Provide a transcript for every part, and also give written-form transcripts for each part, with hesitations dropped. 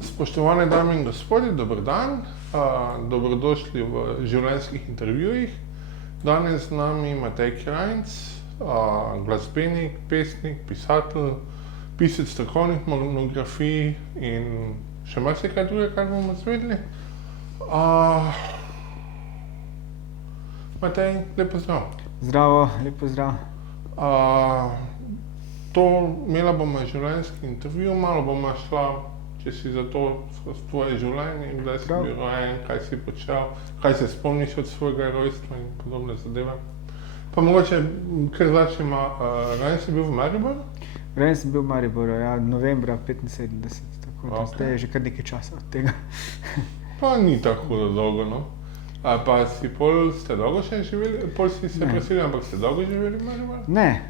Spoštovane dame in gospodje, dober dan, dobrodošli v življenjskih intervjujih. Danes z nami Matej Krajnc, glasbenik, pesnik, pisatelj, pisec strokovnih monografij in še marsikaj drugega, kar bomo izvedeli. Matej, lep pozdrav. Zdravo, lep pozdrav. Imela bomo življenjski intervju, malo bomo šla, če si za to skozi tvoje življenje, kdaj si bil rojen, kaj si počel, kaj se spomniš od svojega rojstva in podobne zadeve. Pa mogoče, kar začnemo, rojen si bil v Mariboru? Rojen sem bil v Mariboru, ja, novembra 75, tako da zdaj je že kar nekaj časa od tega. Pa ni tako hudo dolgo, no. Pa ste dolgo še živeli, pol si se preselili, ampak ste dolgo živeli v Mariboru? Ne,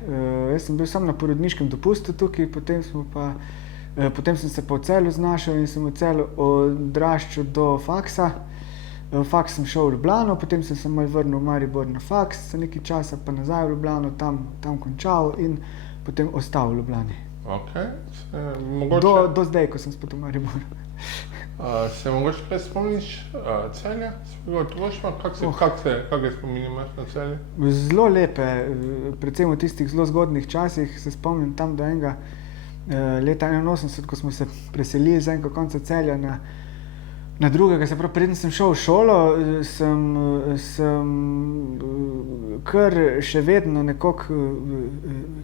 jaz sem bil sam na porodniškem dopustu tukaj, potem sem se pa v Celju znašel in sem v Celju odraščal do faksa. Faks sem šel v Ljubljano, potem sem se malo vrnil v Maribor na faks, za nekaj časa pa nazaj v Ljubljano, tam končal in potem ostal v Ljubljani. Do zdaj, ko sem spet v Mariboru. Se mogoče kaj spomniš Celja, svojega otroštva? Kakšne spomine imaš na Celje? Zelo lepe, predvsem v tistih zelo zgodnih časih, se spomnim tam do enega leta 81, ko smo se preselili z enega konca Celja na drugega, se pravi, preden sem šel v šolo, sem kar še vedno nekako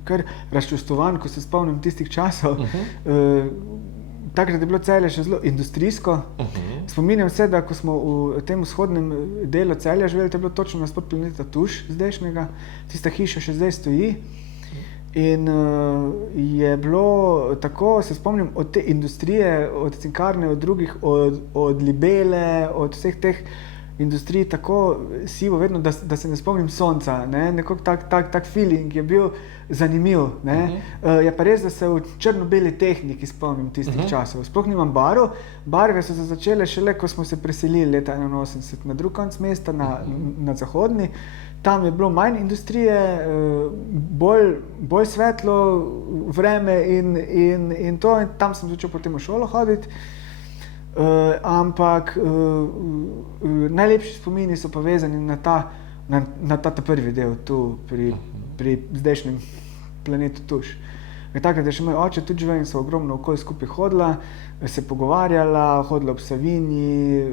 kar razčustovan, ko se spomnim tistih časov. Takrat je bilo Celje še zelo industrijsko. Spominjam se, da ko smo v tem vzhodnem delu Celja živeli, to je bilo točno nasproti Planeta Tuš zdajšnjega, tista hiša še zdaj stoji. In je bilo tako, se spomnim, od te industrije, od Cinkarne, od drugih, od Libele, od vseh teh industrij tako sivo vedno, da se ne spomnim sonca, ne? Nekako tak feeling je bil zanimiv, ne? Je pa res, da se v črno-beli tehniki spomnim tistih časov. Sploh nimam barv, barve so se začele šele, ko smo se preselili leta 81 na drug konc mesta, na zahodni. Tam je bilo manj industrije, bolj svetlo vreme in tam sem začel potem v šolo hoditi. Ampak najlepši spomini so povezani na ta prvi del tu pri zdajšnjem Planetu Tuš. Takrat je še moj oče tudi živel in so ogromno okoli skupaj hodila, se pogovarjala, hodila ob Savinji,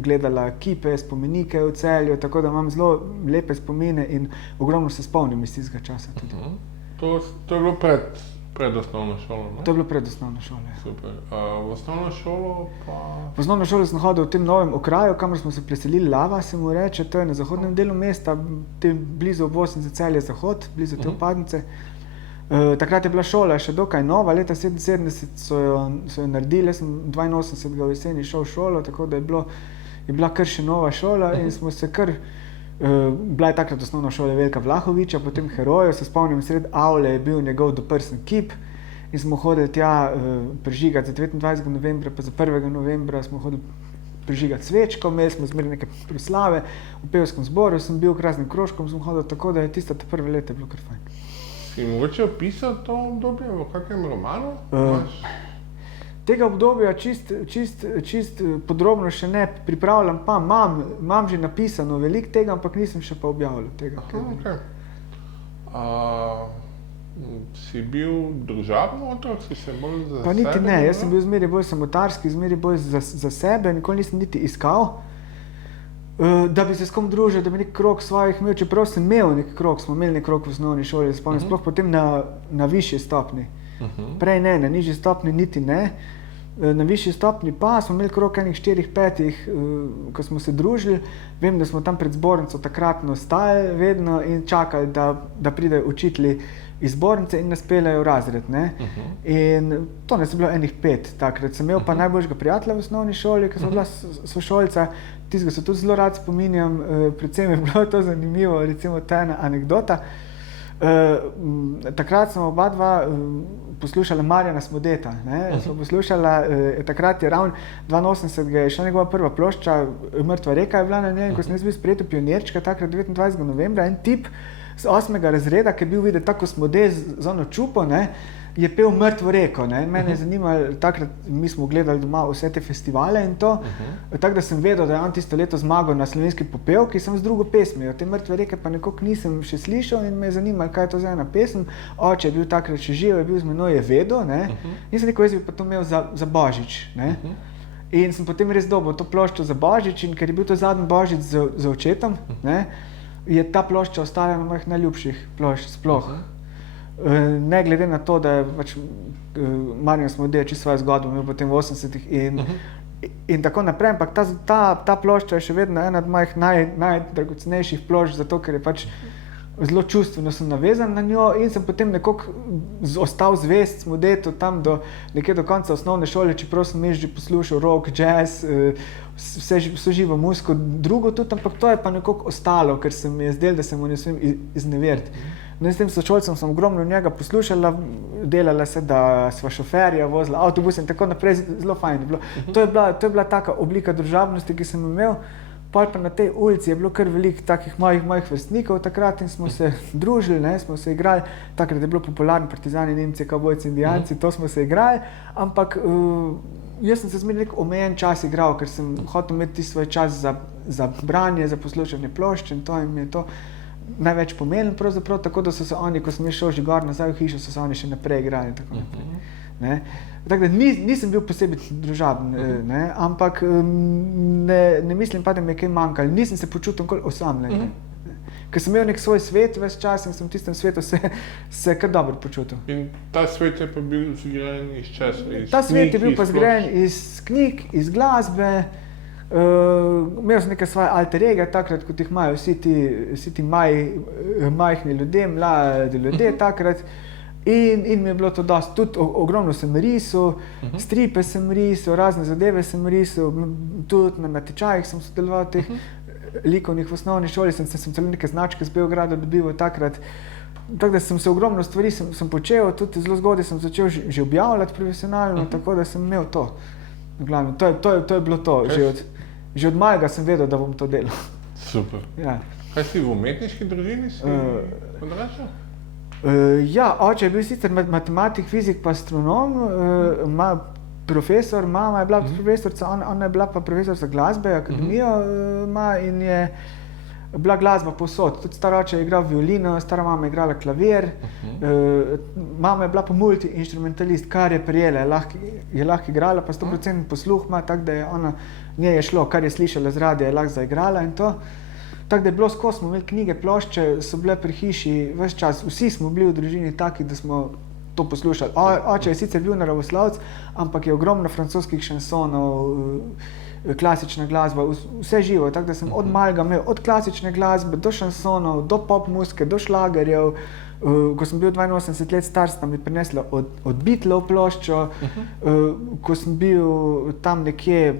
gledala kipe, spomenike v Celju, tako da imam zelo lepe spomine in ogromno se spomnim iz tistega časa tudi. To je bilo pred osnovno šolo, ne? To je bilo pred osnovno šolo, ja. Super. V osnovno šolo pa... V osnovno šolo sem hodil v tem novem okraju, kamor smo se preselili, Lava se mu reče, to je na zahodnem delu mesta, blizu obvoznice Celje Zahod, blizu te vpadnice. Takrat je bila šola še dokaj nova, leta 77 so jo naredili, jaz sem 82 v jeseni šel v šolo, tako da je bila kar še nova šola in smo se kar, bila je takrat osnovna šola Veljka Vlahoviča, potem Herojev, se spomnim, sred avle je bil njegov doprsen kip in smo hodili tja prižigati za 29. novembra, pa za 1. novembra smo hodili prižigati svečko, imeli smo zmeraj neke proslave, v pevskem zboru sem bil, k raznim krožkom sem hodil, tako da je tista prve leta bilo kar fajn. Si mogoče opisal to obdobje v kakem romanu? Tega obdobja čist podrobno še ne pripravljam, pa imam že napisano veliko tega, ampak nisem še pa objavil tega. Si bil družabno otrok, si se bolj za sebe? Pa niti ne, jaz sem bil zmeraj bolj samotarski, zmeraj bolj za sebe, nikoli nisem niti iskal, da bi se s kom družil, da bi nek krog svojih imel, čeprav sem imel nek krog, smo imeli nek krog v osnovni šoli, spomnim, sploh potem na višji stopni. Prej ne, na nižji stopni niti ne. Na višji stopni pa smo imeli krog enih 4-5, ko smo se družili. Vem, da smo tam pred zbornico takratno stali vedno in čakali, da pridejo učitelji iz zbornice in nas peljejo v razred, ne. In to nas je bilo enih 5 takrat. Sem imel pa najboljšega prijatelja v osnovni šoli, ki smo bila sošolca. Tistega se tudi zelo rad spominjam, predvsem je bilo to zanimivo, recimo ta ena anekdota. Takrat smo oba dva poslušala Marjana Smodeta, ne, smo poslušala, takrat je ravno 82. je šla njegova prva plošča, Mrtva reka je bila na njej, in ko sem jaz bil sprejet v Pionirčka, takrat 29. novembra, en tip z 8. razreda, ki je bil videti tako Smodej z ono čupo, ne, je pel Mrtvo reko. Ne? Mene je zanimalo, takrat mi smo gledali doma vse te festivale in to, tako da sem vedel, da je on tisto leto zmagal na Slovenski popevki, sem z drugo pesmijo. Te Mrtve reke pa nekako nisem še slišal in me je zanimalo, kaj je to za ena pesem. Oče je bil takrat še živ, je bil z menoj, je vedel, ne? In sem rekel, jaz bi pa to imel za Božič. Ne? In sem potem res dobil to ploščo za Božič in ker je bil to zadnji Božič z očetom, ne? Je ta plošča ostala na mojih najljubših plošč sploh. Ne glede na to, da je pač Marjan Smodej čisto svojo zgodbo imel potem v 80-ih in tako naprej, ampak ta plošča je še vedno ena od mojih najdragocenejših plošč, zato ker je pač zelo čustveno sem navezan na njo in sem potem nekako ostal zvest Smodeju tam nekje do konca osnovne šole, čeprav sem že poslušal rock, jazz, vso živo muziko, drugo tudi, ampak to je pa nekako ostalo, ker se mi je zdelo, da se mu ne smem izneveriti. No, s tem sošolcem sem ogromno njega poslušala, delala se, da sva šoferja, vozila avtobus in tako naprej, zelo fajn je bilo. To je bila taka oblika družabnosti, ki sem imel. Pol pa na tej ulici je bilo kar veliko takih mojih vrstnikov takrat in smo se družili, ne, smo se igrali, takrat je bilo popularno partizani, Nemci, kavbojci, indijanci, to smo se igrali, ampak jaz sem se zmeraj nek omejen čas igral, ker sem hotel imeti svoj čas za branje, za poslušanje plošč in to in mi je to največ pomenilo pravzaprav, tako da so se oni, ko sem šel že gor nazaj v hišo, so se oni še naprej igrali in tako naprej. Ne? Tako da nisem bil posebej družaben, ne? Ampak ne mislim pa, da mi je kaj manjkalo, nisem se počutil nikoli osamljen. Ker sem imel nek svoj svet ves čas in sem v tistem svetu se kar dobro počutil. In ta svet je pa bil zgrajen iz česa? Ta svet je bil pa zgrajen iz knjig, iz glasbe. Imel sem neke svoje alter ege, takrat, kot jih imajo vsi ti majhni ljudje, mladi ljudje takrat. In mi je bilo to dosti. Tudi ogromno sem risal, stripe sem risal, razne zadeve sem risal, tudi na natečajih sem sodeloval teh likovnih v osnovni šoli, sem celo neke značke z Beograda dobival takrat. Tako da sem se ogromno stvari sem počel, tudi zelo zgodaj sem začel že objavljati profesionalno, tako da sem imel to. Glavno, to je bilo to. Že od malega sem vedel, da bom to delal. Super. Ja. Kaj si v umetniški družini odraščal? Ja, oče je bil sicer matematik, fizik pa astronom, profesor, mama je bila profesorica, ona je bila pa profesorica glasbe, akademijo ima in je bila glasba povsod. Tudi star oče je igral violino, stara mama je igrala klavir, mama je bila pa multi-instrumentalist, kar je prijela, je lahko igrala, pa 100% posluh ima, tako da je ona, njej je šlo, kar je slišala z radia, je lahko zaigrala in to. Tako da je bilo skozi, smo imeli knjige, plošče, so bile pri hiši ves čas, vsi smo bili v družini taki, da smo to poslušali. Oče je sicer bil naravoslovec, ampak je ogromno francoskih šansonov, klasična glasba, vse živo, tako da sem od malega imel, od klasične glasbe do šansonov, do pop muzike, do šlagerjev. Ko sem bil 82 let star, sta mi prinesla od Beatlov ploščo, ko sem bil tam nekje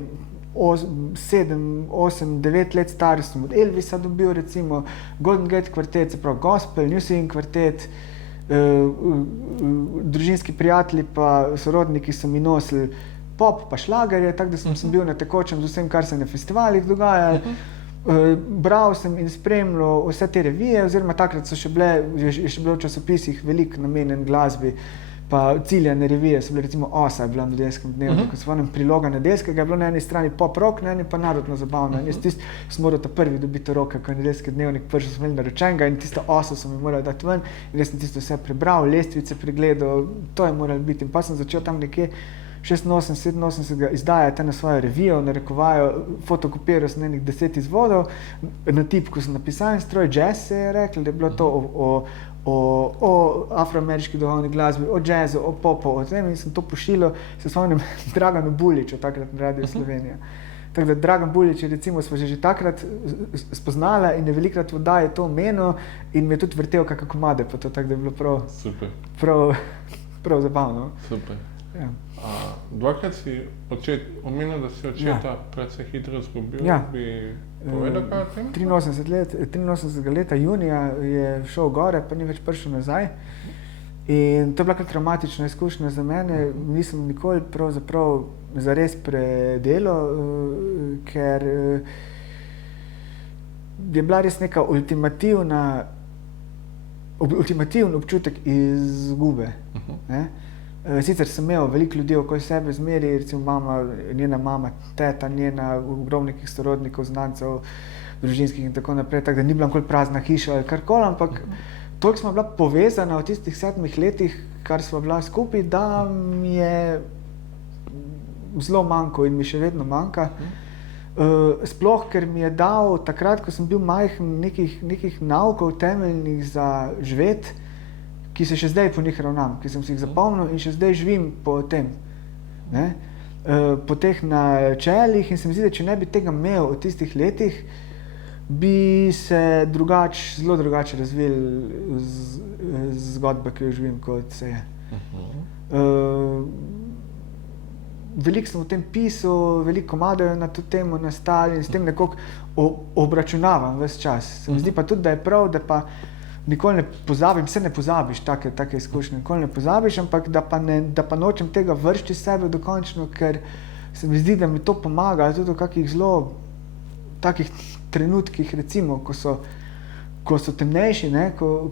7, 8, 9 let star, sem od Elvisa dobil recimo Golden Gate kvartet, se pravi gospel, New Singing kvartet, družinski prijatelji pa sorodniki so mi nosili pop pa šlagerje, tako da sem bil na tekočem z vsem, kar se na festivalih dogaja. Bral sem in spremljal vse te revije, oziroma takrat so še bile v časopisih veliko namenjen glasbi, pa ciljane revije so bile, recimo Osa je bila na Nedeljskem dnevniku, ko sem priloga Nedeljskega, je bilo na eni strani pop rock, na eni pa narodno zabavno. In jaz sem moral ta prvi dobiti roke, ko je Nedeljski dnevnik prvi smo imeli naročenega in tisto Oso sem mi moral dati ven in jaz sem tisto vse prebral, lestvice pregledal, to je moralo biti. In pa sem začel tam nekje 86, 87 izdajati na svojo revijo, narekovajo, fotokopiral sem enih 10 izvodov, na tipku sem napisal stroj jazz, se je reklo, da je bilo to o afroameriški duhovni glasbi, o jazzu, o popu, o tem in sem to pošiljal, se spomnim Draganu Buliču, takrat na Radio Slovenija. Tako da Dragan Bulič je recimo smo že takrat spoznala in je velikrat v oddaji to omenil in mi je tudi vrtel kakšne komade po to, tako da je bilo prav zabavno. Super. Ja. Dvakrat si omenil, da si očeta precej hitro izgubil, bi povedal kaj o tem? 83 leta junija je šel gore, pa ni več prišel nazaj. In to je bila kar traumatična izkušnja za mene, nisem nikoli pravzaprav zares predelal, ker je bila res neka ultimativen občutek izgube. Ne? Sicer sem imel veliko ljudi okoli sebe zmeri, recimo njena mama, teta, njena, ogromno nekih sorodnikov, znancev, družinskih in tako naprej, tako da ni bila nikoli prazna hiša ali karkoli, ampak toliko smo bila povezana v tistih 7 letih, kar smo bila skupaj, da mi je zelo manjko in mi še vedno manjka. Sploh, ker mi je dal takrat, ko sem bil majhen, nekih naukov temeljnih za živeti, ki se še zdaj po njih ravnam, ki sem si jih zapomnil in še zdaj živim po tem. Ne? Po teh načelih in se mi zdi, da če ne bi tega imel v tistih letih, bi se zelo drugače razvil zgodba, ki jo živim, kot se je. Veliko sem o tem pisal, veliko komadov je na to temo nastali in s tem nekako obračunavam ves čas. Se mi zdi pa tudi, da je prav, da pa nikoli ne pozabim, ne pozabiš take izkušnje, nikoli ne pozabiš, ampak da pa nočem tega vršiti iz sebe dokončno, ker se mi zdi, da mi to pomaga tudi v kakih zelo takih trenutkih, recimo, ko so temnejši, ne, ko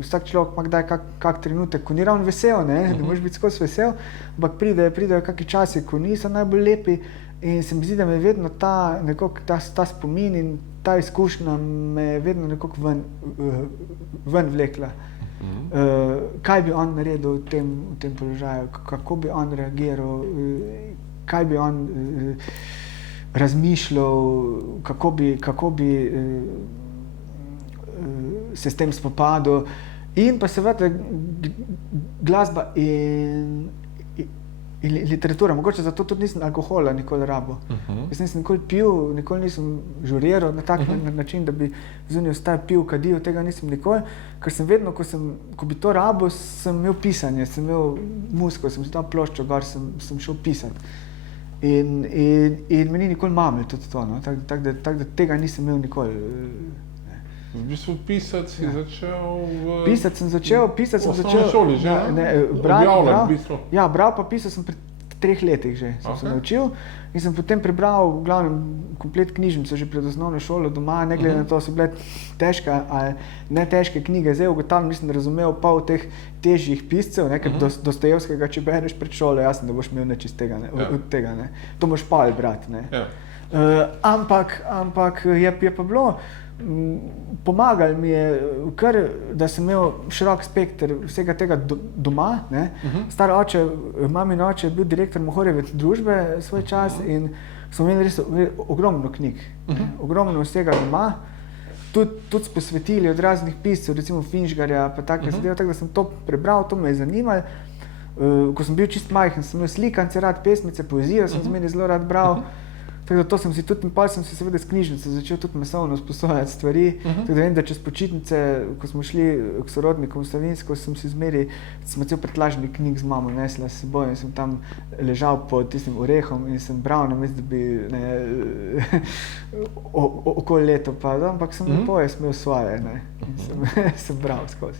vsak človek ima kdaj kak trenutek, ko ni ravno vesel, ne moreš biti skozi vesel, ampak pridejo kakšni časi, ko niso najbolj lepi in se mi zdi, da me je vedno ta spomin in ta izkušnja me je vedno nekako ven vlekla. Kaj bi on naredil v tem položaju, kako bi on reagiral, kaj bi on razmišljal, kako bi se s tem spopadel. In pa seveda glasba in literatura. Mogoče zato tudi nisem alkohola nikoli rabil. Jaz nisem nikoli pil, nikoli nisem žuriral na tak način, da bi zunaj ostal pil, kadil, tega nisem nikoli, ker sem vedno, ko bi to rabil, sem imel pisanje, sem imel muziko, sem si dal ploščo gor, sem šel pisati. In me ni nikoli mamil tudi to, no? Tako da tega nisem imel nikoli. V bistvu pisati si začel Pisati sem začel v osnovni šoli že, objavljati v bistvu. Ja, bral pa pisal sem pri 3 letih že, sem se naučil in sem potem prebral v glavnem komplet knjižnico že pred osnovno šolo doma, ne glede na to, so bile težke ali ne težke knjige, zdaj ugotavljam, nisem razumel pol teh težjih piscev, ne, ker Dostojevskega, če bereš pred šolo, jasno, da boš imel nič iz tega, od tega, ne. To moraš pa brati, ne. Ampak je pa bilo, pomagal mi je kar, da sem imel širok spekter vsega tega doma, ne. Star oče, mamin oče je bil direktor Mohorjeve družbe svoj čas in smo imeli res ogromno knjig, ogromno vsega doma, tudi posvetili od raznih piscev, recimo Finžgarja, pa take zadeve, tako da sem to prebral, to me je zanimalo. Ko sem bil čist majhen, sem imel slikance rad, pesmice, poezijo sem zmeraj zelo rad bral. Tako da to sem si tudi, in pol sem si seveda s knjižnice začel tudi masovno sposojati stvari. Tako da vem, da čez počitnice, ko smo šli k sorodnikom v Savinjsko, smo cel pretlažnik knjig z mamo nesla s seboj in sem tam ležal pod tistim orehom in sem bral, namesto da bi okoli leto padal, ampak sem lepo je smel svoje, ne, in sem bral skozi.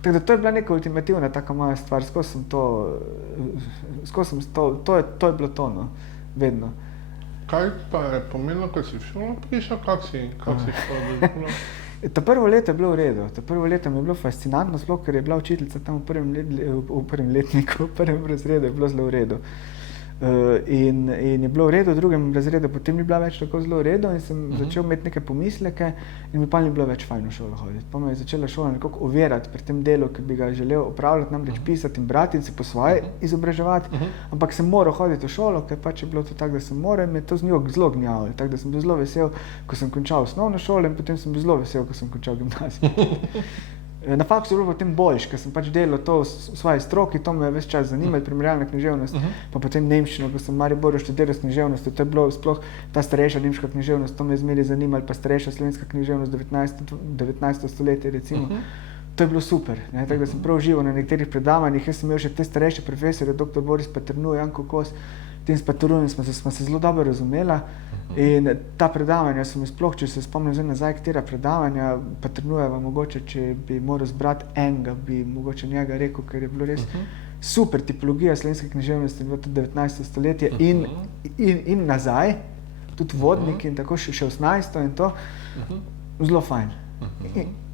Tako da to je bila neka ultimativna taka moja stvar, skozi sem to je bilo to, no, vedno. Kaj pa je pomenilo, ko si v šolo prišel, kako si šlo? Ta prvo leto je bilo v redu, ta prvo leto mi je bilo fascinantno, sploh ker je bila učiteljica tam v prvem letniku, v prvem razredu je bilo zelo v redu. In je bilo v redu, v drugem razredu potem ni bila več tako zelo v redu in sem začel imeti neke pomisleke in mi pa ni bilo več fajn v šolo hoditi. Pa me je začela šola nekako ovirati pri tem delu, ki bi ga želel opravljati, namreč pisati in brati in se po svoje izobraževati, ampak sem moral hoditi v šolo, ker pač je bilo to tako, da sem moral in me to z njo zelo gnjavilo, tako da sem bil zelo vesel, ko sem končal osnovno šolo in potem sem bil zelo vesel, ko sem končal gimnazijo. Na faksu je bilo potem boljš, ker sem pač delal to v svoji stroki, to me je ves čas zanimalo, primerjalna književnost, pa potem nemščino, ko sem v Mariboru študiral s književnostjo, to je bilo sploh ta starejša nemška književnost, to me je zmeraj zanimalo, pa starejša slovenska književnost 19. stoletje recimo. To je bilo super, ne, tako da sem prav užival na nekaterih predavanjih, jaz sem imel še te starejše profesorje, dr. Boris Paternu, Janko Kos, tem s Paternujem smo se zelo dobro razumela in ta predavanja so mi sploh, če se spomnim zdaj nazaj, katera predavanja Paternujeva, mogoče, če bi moral zbrati enega, bi mogoče njega rekel, ker je bilo res super tipologija slovenske književnosti v 19. stoletje in nazaj, tudi vodnik in tako še 18. in to, zelo fajn.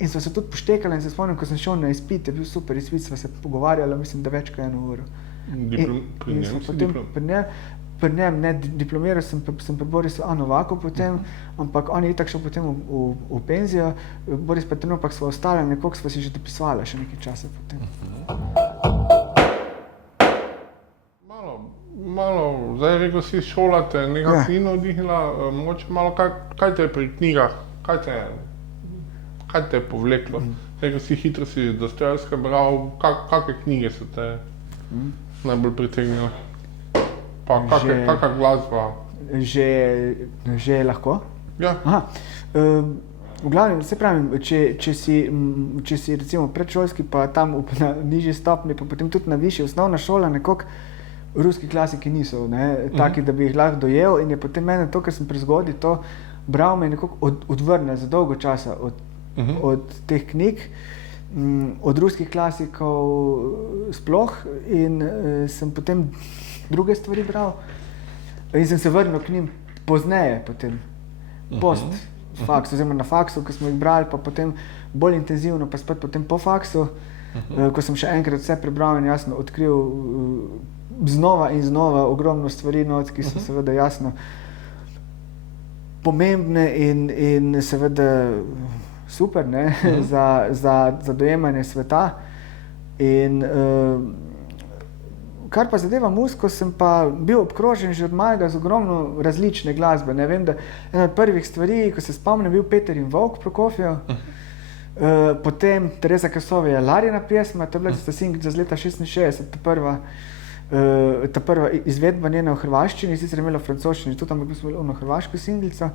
In smo se tudi poštekali in se spomnim, ko sem šel na izpit, je bil super izpit, smo se pogovarjali, mislim, da več kot 1 uro. Pri njem, ne, diplomiral sem pri Borisu A. Novaku potem, ampak on je itak šel potem v penzijo, Boris pa trenutno, ampak sva ostala, nekoliko sva si že dopisovala še nekaj časa potem. Malo, zdaj rekel si, šola te nekako ni navdihnila, mogoče malo, kaj te je pri knjigah, kaj te je povleklo? Rekel si, hitro si Dostojevskega bral, kakšne knjige so te najbolj pritegnile? Pa kakšna glasba? Že lahko? Ja. V glavnem, se pravim, če si recimo predšolski, pa tam na nižji stopni, pa potem tudi na višji osnovna šola, nekako ruski klasiki niso, taki, da bi jih lahko dojel, in je potem mene to, ker sem prezgodaj to bral, me je nekako odvrnil za dolgo časa od teh knjig, od ruskih klasikov sploh, in sem potem druge stvari bral in sem se vrnil k njim pozneje potem, post-faks, oziroma na faksu, ko smo jih brali, pa potem bolj intenzivno, pa spet potem po faksu, ko sem še enkrat vse prebral in jasno odkril znova in znova ogromno stvari not, ki so seveda jasno pomembne in seveda super, ne, za dojemanje sveta. In kar pa zadeva muziko, sem pa bil obkrožen že od malega z ogromno različne glasbe. Ne vem, da ena od prvih stvari, ko se spomnim, bil Peter in Volk Prokofjev, potem Tereza Kasova je Larina pjesma, to je bila singlica z leta 1966, ta prva izvedba njena v hrvaščini, sicer je imela v francoščini, tudi tam je bilo ono hrvaško singlico,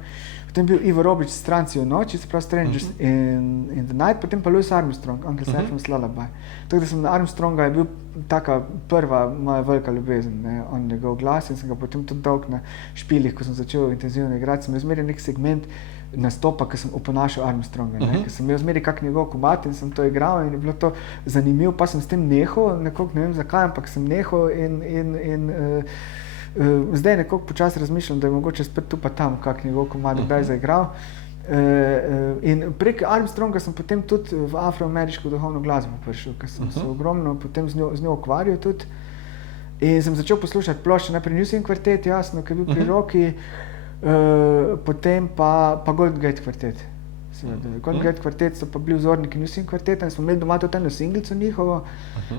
potem bil Ivo Robič Stranci v noči, se pravi Strangers in the Night, potem pa Louis Armstrong, Uncle Sam's Lullaby. Tako da sem na Armstronga je bil taka prva moja velika ljubezen, ne, on njegov glas, in sem ga potem tudi dolg na špilih, ko sem začel intenzivno igrati, sem imel nek segment nastopa, ko sem oponašal Armstronga, ker sem imel zmeri kak njegov komad in sem to igral in je bilo to zanimivo, pa sem s tem nehal, nekako ne vem zakaj, ampak sem nehal in zdaj nekako počasi razmišljam, da je mogoče spet tu pa tam kak njegov komad kdaj zaigral. In prek Armstronga sem potem tudi v afroameriško duhovno glasbo prišel, ker sem se ogromno potem z njo ukvarjal tudi in sem začel poslušati plošče, najprej New Swing kvartet, jasno, ki je bil pri roki, potem pa Golden Gate kvartet. Golden Gate kvartet so pa bili vzorniki New Swing kvarteta in smo imeli doma tudi eno singlico njihovo,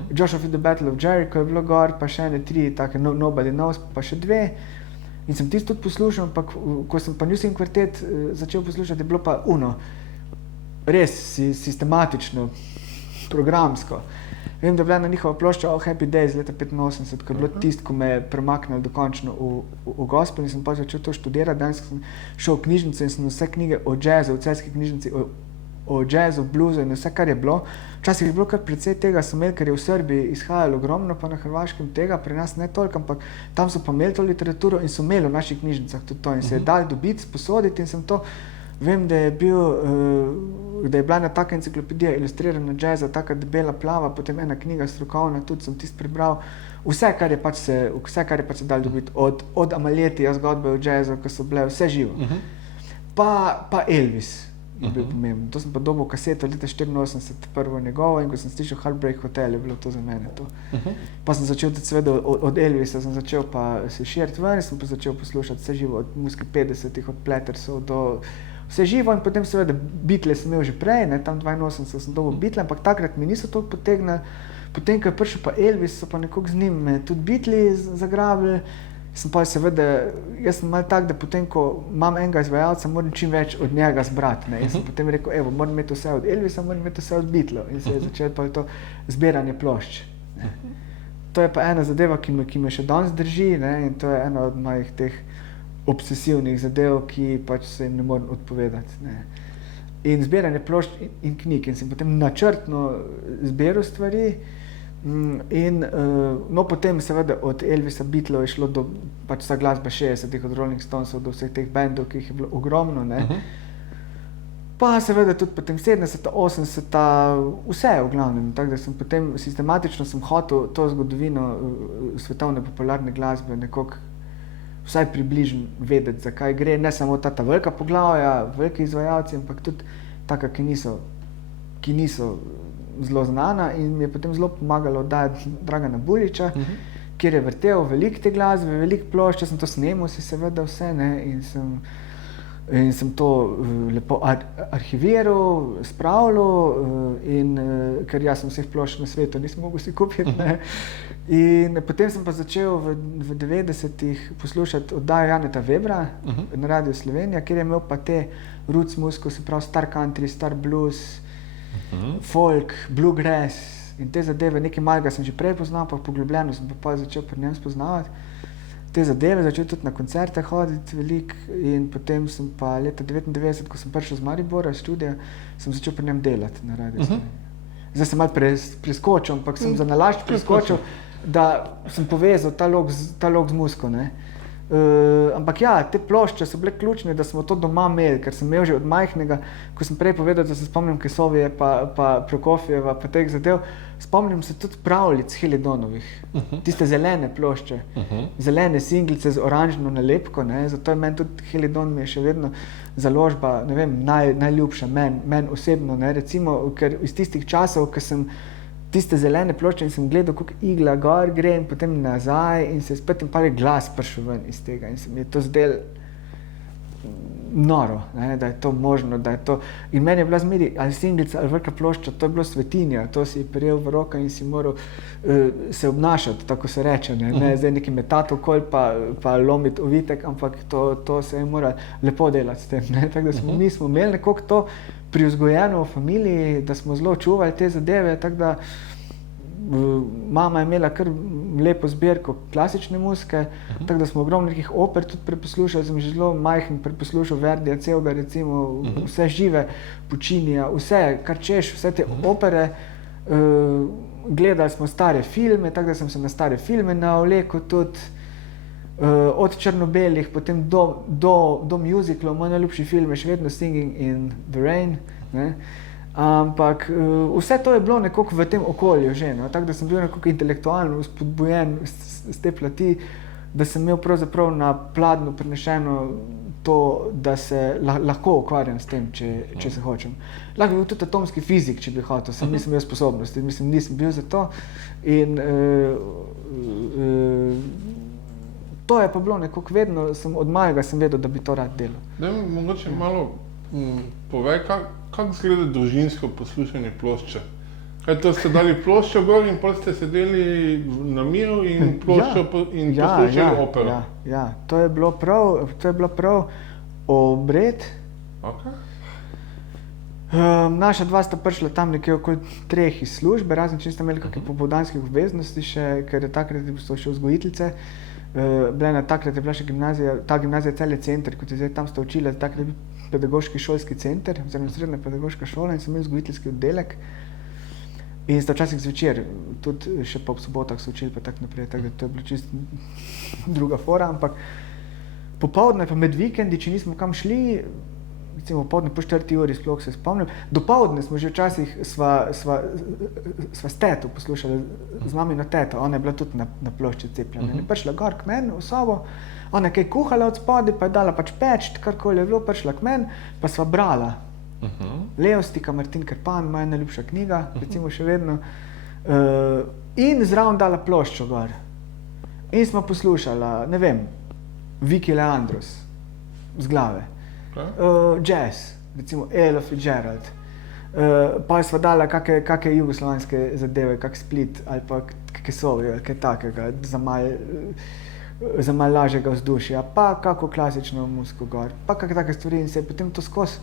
Joshua Fit the Battle of Jericho je bilo gor, pa še ene 3, take Nobody Knows, pa še 2. In sem tisto tudi poslušal, ampak ko sem pa New Swing kvartet začel poslušati, je bilo pa res sistematično, programsko. Vem, da je bila na njihova plošča Happy Days leta 85, ko je bilo tisto, ko me je premaknilo dokončno v gospel in sem pa začel to študirati. Danes sem šel v knjižnico in sem vse knjige o jazzu, v celjski knjižnici, o jazzu, bluzu in vse, kar je bilo. Včasih je bilo kar precej tega, sem imel, ker je v Srbiji izhajalo ogromno, pa na Hrvaškem tega, pri nas ne toliko, ampak tam so pa imeli to literaturo in so imeli v naših knjižnicah tudi to in se je dal dobiti, sposoditi in sem to. Vem, da je bila ena taka enciklopedija ilustrirana jazza, taka debela plava, potem ena knjiga strokovna, tudi sem tisto prebral. Vse, kar je pač se dal dobiti, od Amaletija zgodbe o jazzu, ko so bile vse živo. Pa Elvis je bil pomemben. To sem pa dobil kaseto leta 1984, prvo njegovo, in ko sem slišal Heartbreak Hotel, je bilo to za mene to. Pa sem začel tudi seveda od Elvisa, sem začel pa se širiti ven, sem pa začel poslušati vse živo, od muzike 50-ih, od Plattersov do vse živo in potem seveda Beatle sem imel že prej, tam 82 sem dobil Beatle, ampak takrat mi niso toliko potegnili. Potem, ko je prišel pa Elvis, so pa nekako z njim tudi Beatli zagrabili. Sem pa seveda, jaz sem malo tak, da potem, ko imam enega izvajalca, moram čim več od njega zbrati. Jaz sem potem rekel, evo, moram imeti vse od Elvisa, moram imeti vse od Beatlov. In se je začelo pa to zbiranje plošč. To je pa ena zadeva, ki me še danes drži, in to je ena od mojih teh obsesivnih zadev, ki pač se jim ne morem odpovedati. In zbiranje plošč in knjig. In sem potem načrtno zbiral stvari. In potem seveda od Elvisa, Beatlov je šlo do pač vsa glasba 60-ih, od Rolling Stonesov do vseh teh bendov, ki jih je bilo ogromno. Pa seveda tudi potem 70-ta, 80-ta, vse v glavnem. Tako da sem potem sistematično hotel to zgodovino svetovne popularne glasbe nekako vsaj približno vedeti, zakaj gre. Ne samo ta velika poglavja, veliki izvajalci, ampak tudi taka, ki niso zelo znana, in mi je potem zelo pomagalo oddajati Dragana Buliča, kjer je vrtel veliko te glasbe, veliko plošč, sem to snemal si seveda vse, ne, in sem to lepo arhiviral, spravljal, in ker jaz sem vseh plošč na svetu nisem mogel si kupiti, ne. In potem sem pa začel v 90-ih poslušati oddajo Janeta Webra na Radiu Slovenija, kjer je imel pa te roots muziko, se pravi star country, star blues, folk, bluegrass in te zadeve. Nekaj malega sem že prej poznal, pa poglobljeno sem pa začel pri njem spoznavati te zadeve, začel tudi na koncerte hoditi veliko, in potem sem pa leta 99, ko sem prišel z Maribora, iz študija, sem začel pri njem delati na Radiu Slovenija. Zdaj sem malo preskočil, ampak sem za nalašč preskočil, da sem povezal ta lok z muziko, ne. Ampak ja, te plošče so bile ključne, da smo to doma imeli, ker sem imel že od majhnega, ko sem prej povedal, da se spomnim Kesovije pa Prokofjeva pa teh zadev, spomnim se tudi pravljic Helidonovih, tiste zelene plošče, zelene singlice z oranžno nalepko, ne, zato je meni tudi Helidon mi je še vedno založba, ne vem, najljubša meni osebno, ne, recimo, ker iz tistih časov, ko sem tiste zelene plošče in sem gledal, kako igla gor gre in potem nazaj in se spet pa je glas prišel ven iz tega in se mi je to zdelo noro, ne, da je to možno, da je to. In meni je bila zmeri ali singlica ali velika plošča, to je bilo svetinja, to si prijel v roka in si moral se obnašati, tako se reče, ne zdaj neki metati okoli pa lomiti ovitek, ampak to se je moralo lepo delati s tem, ne, tako da mi smo imeli nekako to privzgojeno v familiji, da smo zelo čuvali te zadeve, tako da mama je imela kar lepo zbirko klasične muzike, tako da smo ogromno nekih oper tudi preposlušali, sem že zelo majhen preposlušal Verdija celega, recimo vse žive, Puccinija, vse, kar češ, vse te opere, gledali smo stare filme, tako da sem se na stare filme navlekel tudi, od črno-belih, potem do musicalov, moj najljubši film je še vedno Singing in the Rain, ne. Ampak vse to je bilo nekako v tem okolju že, no, tako da sem bil nekako intelektualno spodbujen z te plati, da sem imel pravzaprav na pladnju prenešeno to, da se lahko ukvarjam s tem, če se hočem. Lahko bi bil tudi atomski fizik, če bi hotel, sem nisem imel sposobnosti, mislim, nisem bil za to in to je pa bilo nekako vedno, od malega sem vedel, da bi to rad delal. Daj mi mogoče malo povej, kako izgleda družinsko poslušanje plošče? Kaj to ste dali ploščo gor in potem ste sedeli na miru in poslušali opero? Ja, to je bilo prav obred. Okay. Naša dva sta prišla tam nekje okoli 3 iz službe, razen če niste imeli kakšne popoldanskih obveznosti še, ker je takrat so še vzgojiteljice. Takrat je bila še gimnazija, ta gimnazija Celje Center, kot je zdaj tam sta učila, takrat je bil pedagoški šolski center, oziroma srednja pedagoška šola in sem imel vzgojiteljski oddelek. In sta včasih zvečer, tudi še pa ob sobotah so učili pa tako naprej, tako da to je bilo čisto druga fora, ampak popoldne pa med vikendi, če nismo kam šli, recimo popoldne po 4 uri, sploh se spomnim, dopoldne smo že včasih sva s teto poslušali, z mamino teto, ona je bila tudi na plošči cepljena. Je prišla gor k meni v sobo, ona je kaj kuhala od spodaj, pa je dala pač peč, karkoli je bilo, prišla k meni, pa sva brala. Levstika, Martin Krpan, moja najljubša knjiga, recimo še vedno, in zraven dala ploščo gor. In smo poslušala, ne vem, Viki Leandros z glave, jazz, recimo Ella Fitzgerald, pa sva dala kakšne jugoslovanske zadeve, kak Split ali pa Kesovje, kaj takega, za malo lažjega vzdušja, pa kako klasično muziko gor, pa kakšne take stvari in se je potem to skozi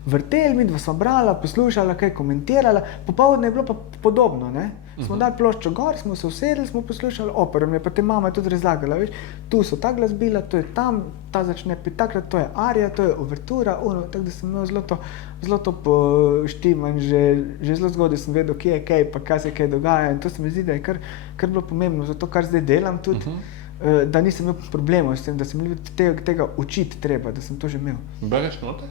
vrteli, midva sva brala, poslušala, kaj komentirala, popoldne je bilo pa podobno, ne. Smo dali ploščo gor, smo se usedli, smo poslušali opero, mi je pa te mama tudi razlagala, veš, tu so ta glasbila, to je tam, ta začne takrat, to je arija, to je uvertura, tako da sem imel zelo to poštiman, že zelo zgodaj sem vedel, kje je kaj, pa kaj se kaj dogaja in to se mi zdi, da je kar bilo pomembno za to, kar zdaj delam tudi, da nisem imel problemov s tem, da sem tega učiti treba, da sem to že imel. Bereš note?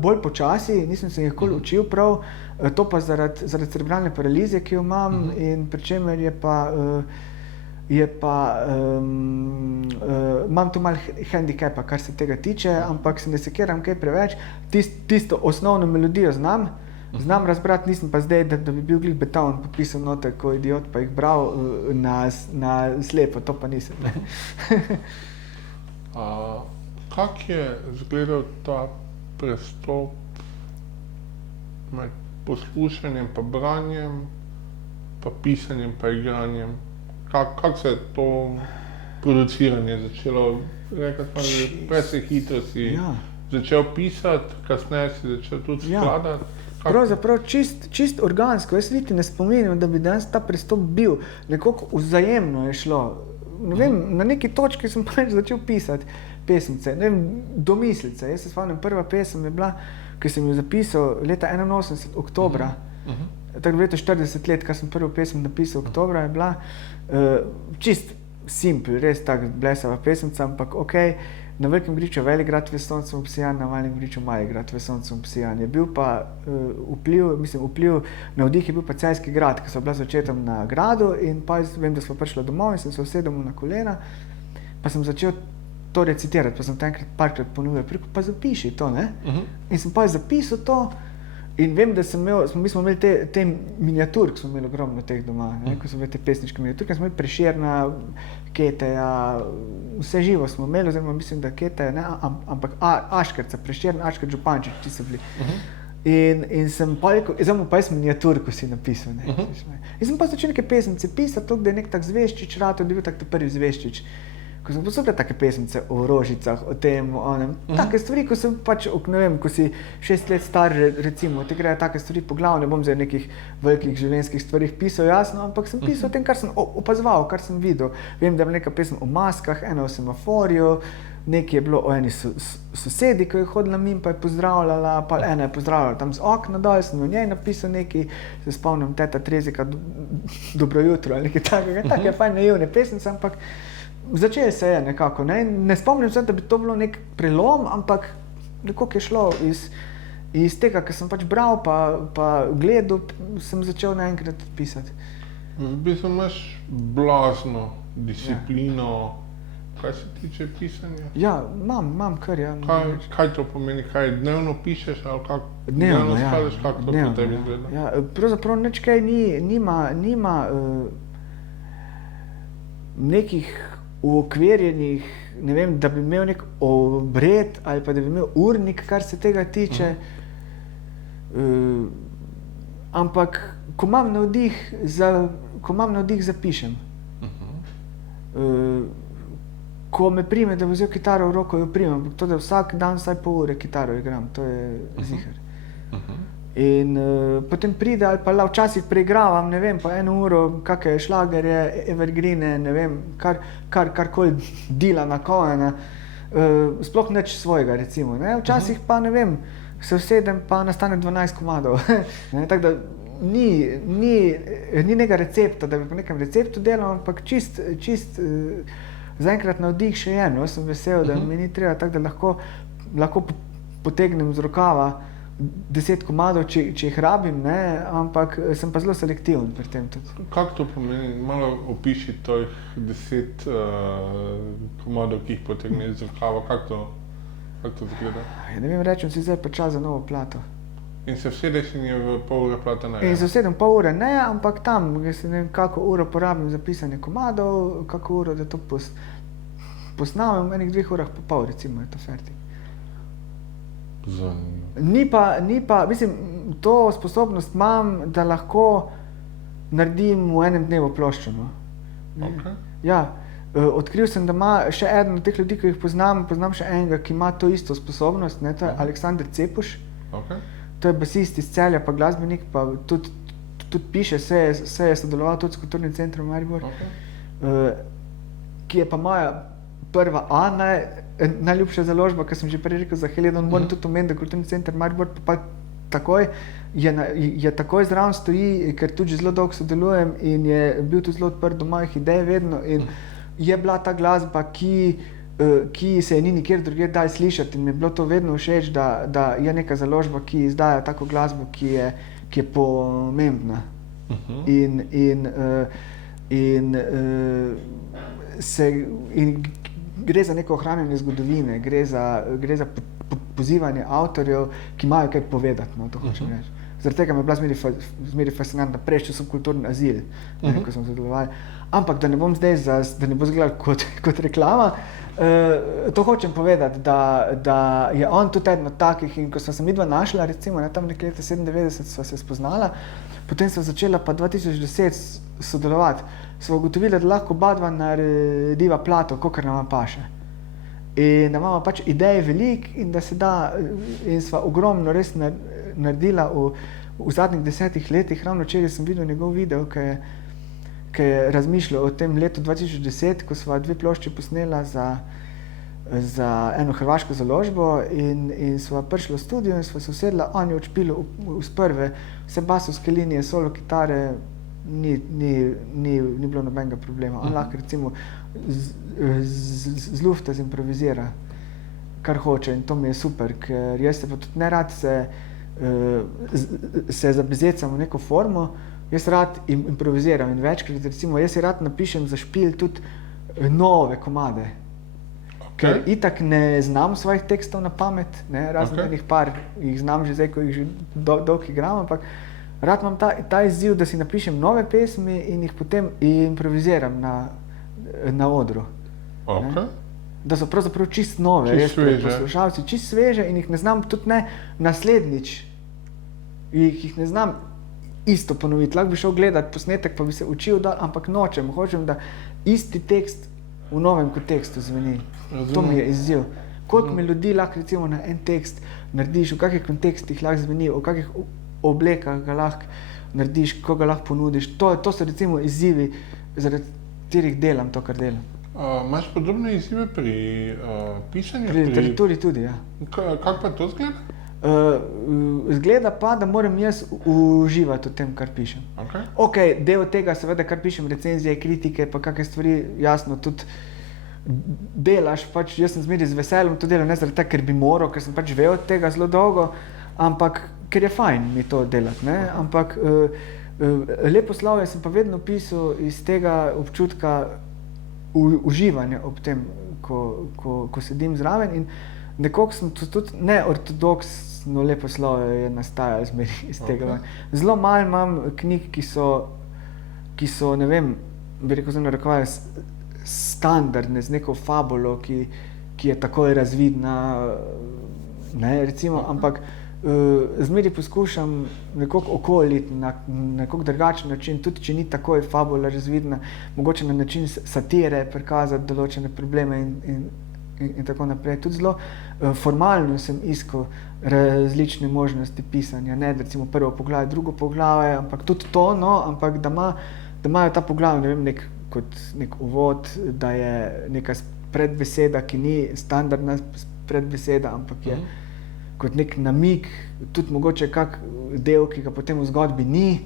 Bolj počasi, nisem se nikoli učil prav, to pa zaradi cerebralne paralize, ki jo imam in pri čemer je pa je pa, imam tu malo handicapa, kar se tega tiče, ampak se ne sekiram kaj preveč. Tisto osnovno melodijo znam razbrati, nisem pa zdaj, da bi bil glih Beethoven popisal note, ko idiot pa jih bral na slepo, to pa nisem. Kak je izgledal ta prestop med poslušanjem pa branjem, pa pisanjem pa igranjem? Kako se je to produciranje začelo? Prej se hitro si začel pisati, kasneje si začel tudi skladati. Pravzaprav čist organsko. Jaz niti ne spominjam, da bi danes ta pristop bil. Nekako vzajemno je šlo. Ne vem, na neki točki sem pač začel pisati pesmice, ne vem, domislice. Jaz se spomnim, prva pesem je bila, ki sem jo zapisal leta 81, oktobra. Tako v letu 40 let, kar sem prvo pesem napisal oktobra, je bila čist simpel, res tak blesava pesmica, ampak okej. Na Velikem Griču velik grad v soncem obsijan, na Malem Griču mali grad v soncem obsijan. Je bil pa vpliv, navdih je bil pa Celjski grad, ki so bila z očetom na gradu in pa vem, da smo prišli domov in sem se usedel na kolena, pa sem začel to recitirati, pa sem to enkrat parkrat ponovil, pa zapiši to, ne? In sem pa zapisal to in vem, da mi smo imeli te miniaturke, smo imeli ogromno teh doma, ne? Ko so bile te pesniške miniaturke, smo imeli Prešerna, Keteja, vse živo smo imeli, oziroma mislim, da Keteja, ne, ampak Aškerca, Prešern, Aškert, Župančič, ti so bili. In sem pa rekel, zdaj pa jaz miniaturko si napisal, ne. In sem pa začel neke pesmice pisati, tako da je nek tak Zveščič rato, da je bil tak prvi Zveščič. Ko sem poslušal take pesmice o rožicah, o tem, onem, take stvari, ko sem pač, ne vem, ko si 6 let star, recimo, ti grejo take stvari po glavu, ne bom zdaj nekih velikih življenjskih stvarih pisal, jasno, ampak sem pisal o tem, kar sem opazoval, kar sem videl. Vem, da je neka pesem o maskah, ena o semaforju, nekaj je bilo o eni sosedi, ki je hodila mimo, pa je pozdravljala, pa ena je pozdravljala tam z okna dol, sem o njej napisal nekaj, se spomnim teta Trezika, dobro jutro, ali nekaj takega, take fajn naivne pesmice, ampak začelo se je nekako, ne spomnim se, da bi to bilo nek prelom, ampak nekako je šlo iz tega, ker sem pač bral, pa gledal, sem začel naenkrat pisati. V bistvu imaš blazno disciplino, kaj se tiče pisanja? Ja, imam kar, ja. Kaj to pomeni, kaj dnevno pišeš ali kako? Dnevno, ja. Kako to pri tebi izgleda? Ja, pravzaprav nič kaj nima nekih uokvirjenih, ne vem, da bi imel nek obred ali pa da bi imel urnik, kar se tega tiče. Ampak, ko imam navdih, zapišem. Ko me prime, da bi vzel kitaro v roko, jo primem, ampak to, da vsak dan vsaj pol ure kitaro igram, to je ziher. In potem pride ali pa včasih preigravam, ne vem, pa 1 uro, kakšne šlagerje, evergreene, ne vem, karkoli Dylana, Cohena, sploh nič svojega, recimo, ne, včasih pa, ne vem, se usedem, pa nastane 12 komadov, ne, tako da ni nekega recepta, da bi po nekem receptu delal, ampak čist zaenkrat navdih še je, no, sem vesel, da mi ni treba, tako da lahko potegnem z rokava 10 komadov, če jih rabim, ne, ampak sem pa zelo selektiven pri tem tudi. Kako to pomeni? Malo opiši teh 10 komadov, ki jih potegneš z rokava, kako to izgleda? Ja, ne vem, rečem si zdaj pa čas za novo plato. In se vsedeš in je v pol ure plata ne? In se vsedem pol ure ne, ampak tam, ne vem, kako uro porabim za pisanje komadov, kako uro, da to posnamem, v enih 2 urah pa pol, recimo, je to fertik. Ni pa, mislim, to sposobnost imam, da lahko naredim v enem dnevu ploščo, no. Okay. Ja, odkril sem, da ima še eden od teh ljudi, ki jih poznam še enega, ki ima to isto sposobnost, ne, to je Aleksander Cepuš. Okay. To je basist iz Celja, pa glasbenik, pa tudi piše, se je sodeloval tudi s Kulturnim centrom Maribor, ki je pa moja prva najljubša založba, ker sem že prej rekel za Heleno, moram tudi omeniti, da Kulturni center Maribor pa takoj je takoj zraven stoji, ker tudi zelo dolgo sodelujem in je bil tudi zelo odprt do mojih idej vedno in je bila ta glasba, ki se je ni nikjer drugje dal slišati in mi je bilo to vedno všeč, da je neka založba, ki izdaja tako glasbo, ki je pomembna. In in gre za neko ohranjanje zgodovine, gre za pozivanje avtorjev, ki imajo kaj povedati, no, to hočem reči. Zaradi tega mi je bila zmeri fascinantna prejšnji subkulturni azil, ko smo sodelovali. Ampak da ne bom zdaj, da ne bo izgledal kot reklama, to hočem povedati, da je on tudi eden od takih, in ko sva se midva našla, recimo, tam nekje leta 97 sva se spoznala, potem sva začela pa 2010 sodelovati, sva ugotovila, da lahko oba dva narediva plato, kakor nama paše. In da imamo pač ideje veliko in da se da, in sva ogromno res naredila v zadnjih 10 letih. Ravno včeraj sem videl njegov video, ki je razmišljal o tem letu 2010, ko sva 2 plošči posnela za eno hrvaško založbo in sva prišla v studio in sva se usedla, on je odšpilil z prve vse basovske linije, solo kitare, ni bilo nobenega problema. On lahko recimo z lufta zimprovizira, kar hoče, in to mi je super, ker jaz se pa tudi ne rad se zabezecam v neko formo, jaz rad improviziram in večkrat, recimo, jaz si rad napišem za špil tudi nove komade, ker itak ne znam svojih tekstov na pamet, razen enih par, jih znam že zdaj, ko jih že dolgo igram, ampak rad imam ta izziv, da si napišem nove pesmi in jih potem improviziram na odru. Da so pravzaprav čist nove, poslušalci čist sveže in jih ne znam tudi ne naslednjič, jih ne znam isto ponoviti. Lahko bi šel gledati posnetek, pa bi se učil dal, ampak nočem, hočem, da isti tekst v novem kontekstu zveni. To mi je izziv. Koliko melodij lahko recimo na en tekst narediš, v kakih kontekstih lahko zveni, v kakih oblekah ga lahko narediš, ko ga lahko ponudiš. To so recimo izzivi, zaradi katerih delam to, kar delam. Imaš podobne izzive pri pisanju? Pri literaturi tudi, ja. Kako pa to zgleda? Zgleda pa, da moram jaz uživati v tem, kar pišem. Del tega seveda, kar pišem, recenzije, kritike, pa kakšne stvari, jasno, tudi delaš, pač jaz sem zmeri z veseljem to delam, ne zaradi tega, ker bi moral, ker sem pač ve od tega zelo dolgo, ampak ker je fajn mi to delati, ne, ampak leposlovje sem pa vedno pisal iz tega občutka uživanja ob tem, ko sedim zraven, in nekako sem tudi neortodoksno leposlovje je nastajalo zmeri iz tega. Zelo malo imam knjig, ki so, ne vem, bi rekel zelo narekovajo, standardne, z neko fabulo, ki je takoj razvidna, ne, recimo, ampak zmeri poskušam nekako okoliti na nekako drugačen način, tudi če ni takoj fabula razvidna, mogoče na način satire prikazati določene probleme in tako naprej. Tudi zelo formalno sem iskal različne možnosti pisanja, ne da recimo prvo poglavje, drugo poglavje, ampak tudi to, no, ampak da imajo ta poglavje, ne vem, kot nek uvod, da je neka predbeseda, ki ni standardna predbeseda, ampak je kot nek namig, tudi mogoče kak del, ki ga potem v zgodbi ni,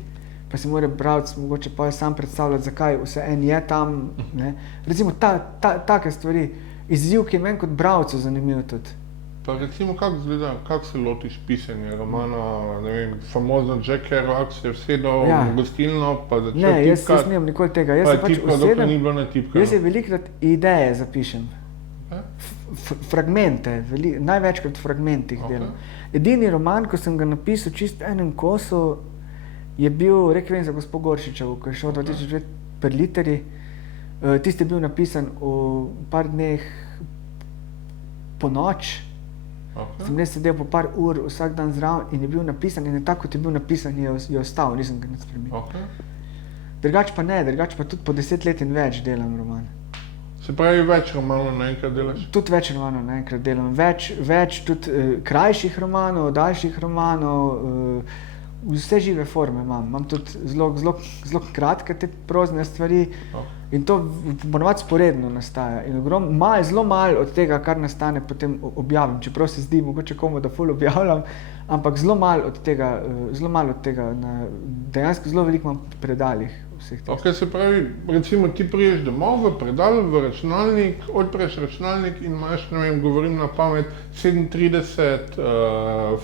pa si mora bralec mogoče pa sam predstavljati, zakaj vse en je tam, ne. Recimo take stvari, izziv, ki je meni kot bralcu zanimiv tudi. Pa recimo, kako se lotiš pisanja romana, ne vem, famozno Jack Kerouac se je vsedel v gostilno, pa začel tipkati. Ne, jaz nimam nikoli tega, jaz se pač usedem, jaz se velikrat ideje zapišem. Fragmente, največkrat v fragmentih delam. Edini roman, ko sem ga napisal čist v enem kosu, je bil Rekviem za gospo Goršičevo, ko je šel 2009 pri Literi. Tisti je bil napisan v par dneh po noč. Sem res sedel po par ur vsak dan zraven in je bil napisan in tako, kot je bil napisan, je ostal, nisem ga nič spremenil. Drugač pa ne, drugač pa tudi po 10 let in več delam roman. Se pravi, več romanov naenkrat delaš? Tudi več romanov naenkrat delam. Več tudi krajših romanov, daljših romanov, vse žive forme imam. Imam tudi zelo kratke te prozne stvari in to ponovadi sporedno nastaja. In zelo malo od tega, kar nastane, potem objavim. Čeprav se zdi mogoče komu, da ful objavljam, ampak zelo malo od tega, dejansko zelo veliko imam predaljih vseh teh. Okay, se pravi, recimo ti priješ domov v predal, v računalnik, odpreš računalnik in imaš, ne vem, govorim na pamet, 37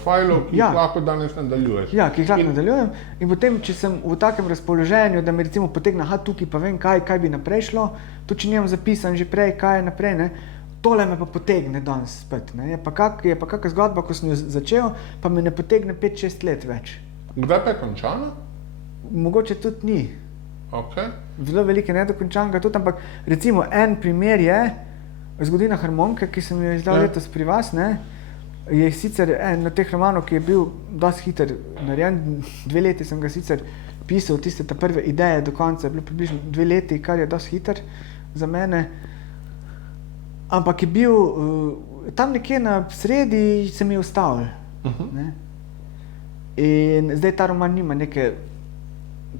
fajlov, ki jih lahko danes nadaljuješ. Ja, ki jih lahko nadaljujem. In potem, če sem v takem razpoloženju, da mi recimo potegne, tukaj pa vem, kaj bi naprej šlo, tudi če nimam zapisan že prej, kaj je naprej, ne, tole me pa potegne danes spet. Ne. Je pa kakšna zgodba, ko sem jo začel, pa me ne potegne 5-6 let več. Kdaj pa je končana? Mogoče tudi ni. Okay. Zelo veliko nedokončanega tudi, ampak recimo en primer je Zgodovina harmonike, ki sem jo izdal letos pri vas, ne, je sicer en od teh romanov, ki je bil dosti hiter narejen. 2 leti sem ga sicer pisal, tiste prve ideje do konca, je bilo približno 2 leti, kar je dosti hiter za mene. Ampak je bil tam nekje na sredi, se mi je ustavil. Ne? In zdaj ta roman nima neke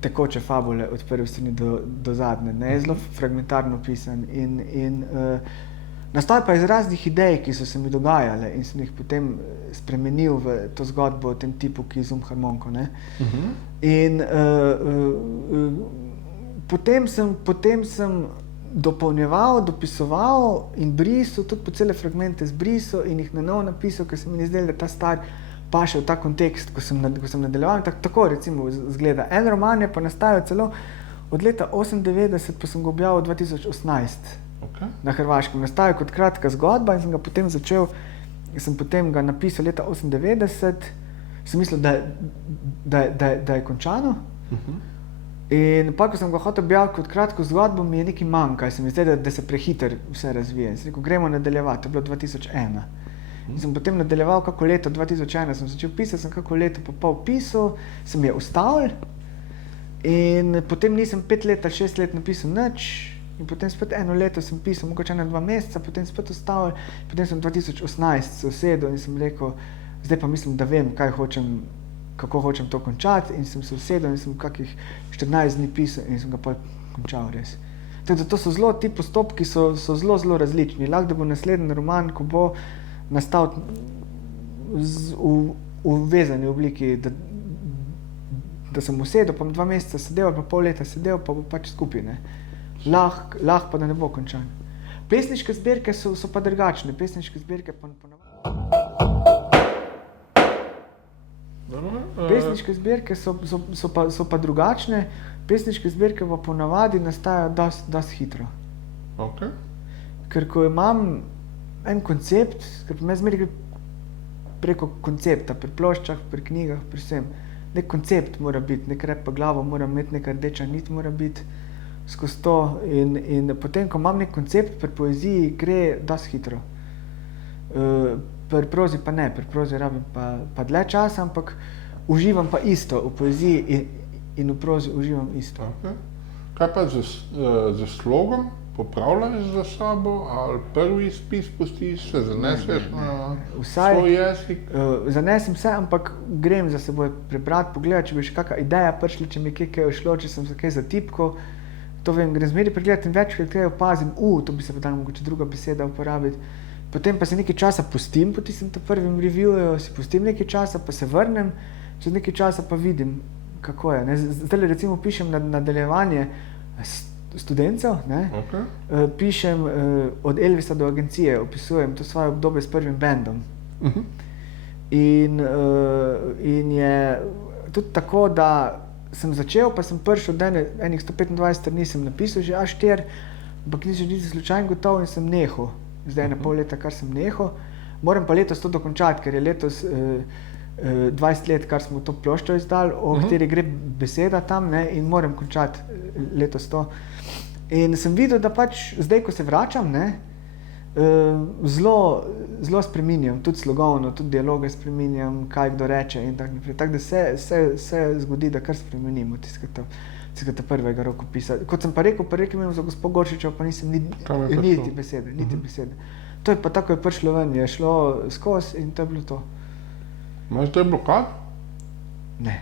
tekoče fabule od prve strani do zadnje, ne? Je zelo fragmentarno pisan in nastal pa iz raznih idej, ki so se mi dogajale in sem jih potem spremenil v to zgodbo o tem tipu, ki izum harmoniko. Ne? In potem sem dopolnjeval, dopisoval in brisal, tudi po cele fragmente zbrisal in jih na novo napisal, ker se mi ni zdelo, da ta star paše v ta kontekst, ko sem nadaljeval. Tako recimo zgleda. En roman je pa nastajal celo od leta 1998, pa sem ga objavil 2018 na Hrvaškem. Nastajal kot kratka zgodba in sem ga potem začel, sem potem ga napisal leta 1998, sem mislil, da je končano. In pa, ko sem ga hotel objaviti kot kratko zgodbo, mi je nekaj manjka, se mi zdi, da se prehiter vse razvije. Sem rekel, gremo nadaljevati, to je bilo 2001. In sem potem nadaljeval kako leto 2001, sem začel pisati, sem kako leto pa pol pisal, sem je ustavil in potem nisem 5 let ali 6 let napisal nič in potem spet 1 leto sem pisal, mogoče 2 meseca, potem spet ustavil, potem sem 2018 se usedel in sem rekel, zdaj pa mislim, da vem, kako hočem to končati in sem se usedel in sem kakih 14 dni pisal in sem ga pa končal res. Tako da to so zelo, ti postopki so zelo različni. Lahko da bo naslednji roman, ko bo nastal v vezani obliki, da sem usedel, pa 2 meseca sedel, pa pol leta sedel, pa bo pač skupaj. Lahko pa da ne bo končan. Pesniške zbirke so pa drugačne. Pesniške zbirke pa Pesniške zbirke so pa drugačne. Pesniške zbirke pa ponavadi nastajajo dosti hitro. Okay. Ker ko imam en koncept, ker pri meni zmeraj gre preko koncepta, pri ploščah, pri knjigah, pri vsem. Nek koncept mora biti, nek rep pa glavo mora imeti, neka rdeča nit mora biti skozi to. In potem, ko imam nek koncept, pri poeziji gre dosti hitro. Pri prozi pa ne, pri prozi rabim pa dlje časa, ampak uživam pa isto v poeziji in v prozi uživam isto. Okay. Kaj pa z slogom? Popravljaš za sabo ali prvi spis pustiš, se zaneseš na svoj jezik? Zanesem se, ampak grem za seboj prebrati, pogledati, če bi še kakšna ideja prišla, če mi kaj je šlo, če sem se kaj zatipkal. To vem, grem zmeri pregledati in večkrat kaj opazim, to bi se pa dalo mogoče druga beseda uporabiti. Potem pa se nekaj časa pustim po tistem prvem reviewju, si pustim nekaj časa, pa se vrnem, čez nekaj časa pa vidim, kako je. Zdaj recimo pišem nadaljevanje Studencev, Okay. Pišem od Elvisa do Agencije, opisujem to svoje obdobje s prvim bendom. In je tudi tako, da sem začel, pa sem prišel enih 125 strani sem napisal že A4, ampak nisem niti slučajno gotov in sem nehal. Zdaj 1,5 leta, kar sem nehal. Moram pa letos to dokončati, ker je letos 20 let, kar smo to ploščo izdali, o kateri gre beseda tam, ne, in moram končati letos to. In sem videl, da pač zdaj, ko se vračam, ne, zelo spreminjam, tudi slogovno, tudi dialoge spreminjam, kaj kdo reče in tako naprej. Tako da se zgodi, da kar spremenimo tistega prvega rokopisa. Kot sem pa rekel imel za gospod Goršičev, pa nisem niti besede. To je pa tako, je prišlo ven, je šlo skozi in to je bilo to. Imaš zdaj blokad? Ne.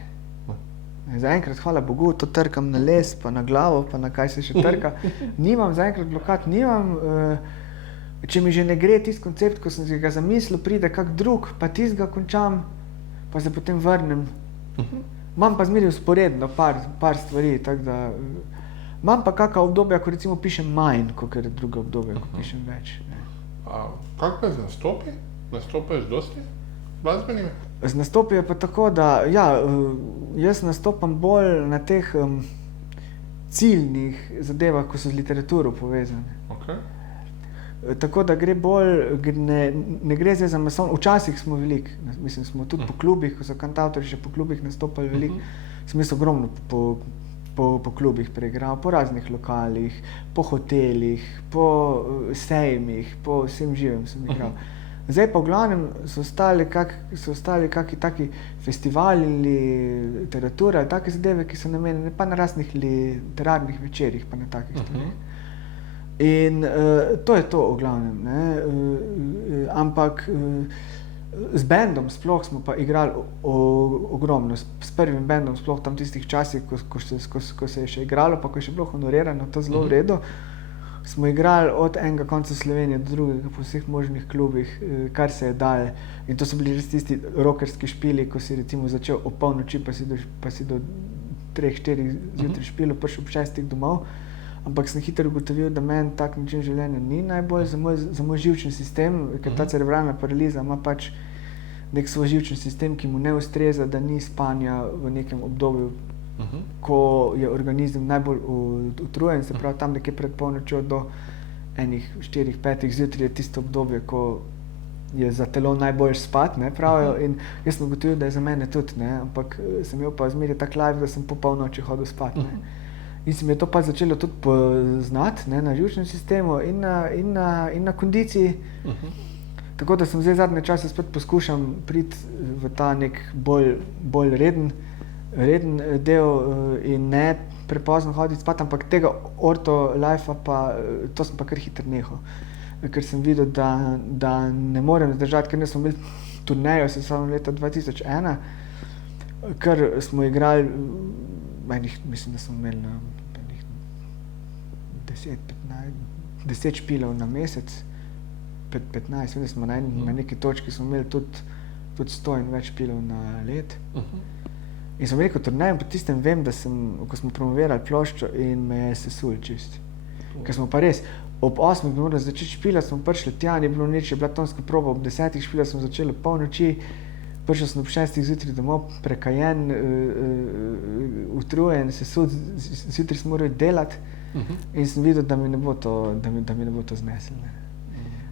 Zaenkrat, hvala Bogu, to trkam na les, pa na glavo, pa na kaj se še trka. Nimam, zaenkrat blokad nimam. Če mi že ne gre tisti koncept, ko sem si ga zamislil, pride kak drug, pa tistega končam, pa se potem vrnem Imam pa zmeraj usporedno par stvari, tako da imam pa kakšna obdobja, ko recimo pišem manj, kot druga obdobja, ko pišem več. Ne. Kako pa z nastopi? Nastopaš dosti glasbenimi? Z nastopi je pa tako, da jaz nastopam bolj na teh ciljnih zadevah, ko so z literaturo povezane. Okay. Tako da gre bolj, ne gre zdaj za masovno, včasih smo veliko, mislim, smo tudi po klubih, ko so kantavtorji še po klubih nastopali veliko, sem jaz ogromno po klubih preigral, po raznih lokalih, po hotelih, po sejmih, po vsem živem sem igral. Zdaj pa v glavnem so ostali kakšni taki festivali ali literatura, ali take zadeve, ki so namenjene pa na raznih literarnih večerih, pa na takih stvareh. In to je to v glavnem, ne. Ampak z bendom sploh smo pa igrali ogromno, s prvim bendom sploh tam tistih časih, ko se je še igralo, pa ko je še bilo honorirano, to zelo v redu. Smo igrali od enega konca Slovenije do drugega po vseh možnih klubih, kar se je dalo. In to so bili res tisti rockerski špili, ko si recimo začel ob polnoči, pa si do 3-4 zjutraj špilo, prišel ob 6 domov. Ampak sem hitro ugotovil, da meni tak način življenja ni najbolj za moj živčni sistem, ker ta cerebralna paraliza ima pač nek svoj živčni sistem, ki mu ne ustreza, da ni spanja v nekem obdobju, ko je organizem najbolj utrujen, se pravi tam nekje pred polnočjo do enih 4-5 zjutraj je tisto obdobje, ko je za telo najbolj spati, ne, pravijo, in jaz sem ugotovil, da je za mene tudi, ne, ampak sem imel pa zmeraj tak life, da sem po polnoči hodil spati, ne. In se mi je to pa začelo tudi poznati, ne, na živčnem sistemu in na kondiciji. Tako da sem zdaj zadnje čase spet poskušam priti v ta nek bolj reden del in ne prepozno hoditi spat, ampak tega orto life pa, to sem pa kar hitro nehal. Ker sem videl, da ne morem zdržati, ker ne smo imeli turnejo, se samo leta 2001, ker smo igrali, mislim, da smo imeli na 10 špilov na mesec, 15, da smo na neki točki smo imeli tudi 100 in več špilov na let. In sem rekel turnejo, po tistem vem, da ko smo promovirali ploščo in me je sesul čist. Ker smo pa res, ob 8 bi morali začeti špilati, smo prišli tja, ni bilo nič, je bila tonska proba, ob 10 špilati smo začeli ob polnoči, prišel sem ob 6 zjutraj domov, prekajen, utrujen, sesul, zjutraj sem moral delati in sem videl, da mi ne bo to znesel.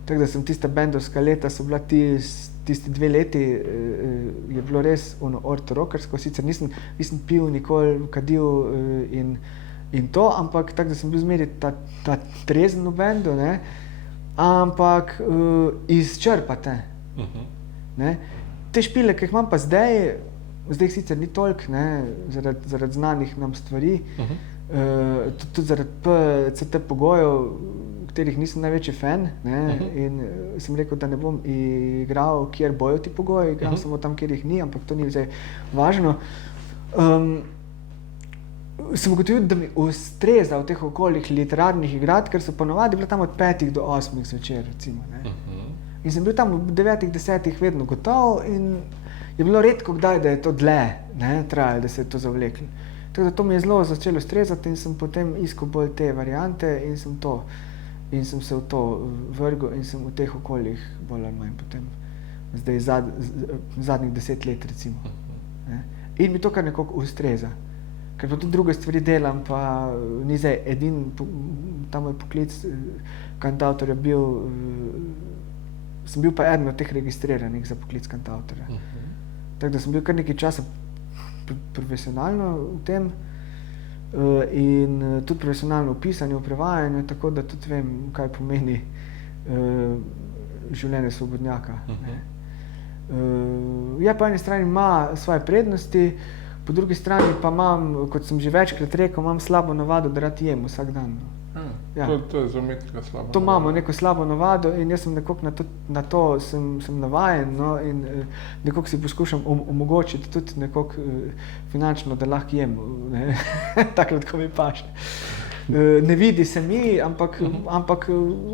Tako da sem tista bendovska leta, so bila tisti 2 leti, je bilo res orto-rockersko, sicer nisem pil nikoli, kadil in to, ampak tako da sem bil zmeraj ta trezen v bendu, ne, ampak izčrpate, ne. Te špile, ki jih imam pa zdaj sicer ni toliko, ne, zaradi znanih nam stvari, tudi zaradi PCT pogojev, katerih nisem največji fan, ne, in sem rekel, da ne bom igral, kjer bojo ti pogoji, igram samo tam, kjer jih ni, ampak to ni zdaj važno. Sem ugotovil, da mi ustreza v teh okoljih literarnih igrati, ker so ponovadi bila tam od 5 do 8 zvečer, recimo, ne. In sem bil tam ob 9-10 vedno gotov in je bilo redko kdaj, da je to dlje, ne, trajalo, da se je to zavleklo. Tako da to mi je zelo začelo ustrezati in sem potem iskal bolj te variante in sem se v to vrgel in sem v teh okoljih bolj ali manj potem zdaj zadnjih 10 let recimo. Ne. In mi to kar nekako ustreza. Ker pa tudi druge stvari delam, pa ni zdaj ta moj poklic kantavtorja sem bil pa eden od teh registriranih za poklic kantavtorja. Tako da sem bil kar nekaj časa profesionalno v tem in tudi profesionalno v pisanju, v prevajanju, tako da tudi vem, kaj pomeni življenje svobodnjaka. Ja, po eni strani ima svoje prednosti, po drugi strani pa imam, kot sem že večkrat rekel, imam slabo navado, da rad jem vsak dan. Ja. To je za umetnika slabo. To imamo neko slabo navado in jaz sem nekako na to sem navajen, no, in nekako si poskušam omogočiti tudi nekako finančno, da lahko jem, ne, takrat, ko mi paše. Ne vidi se mi, ampak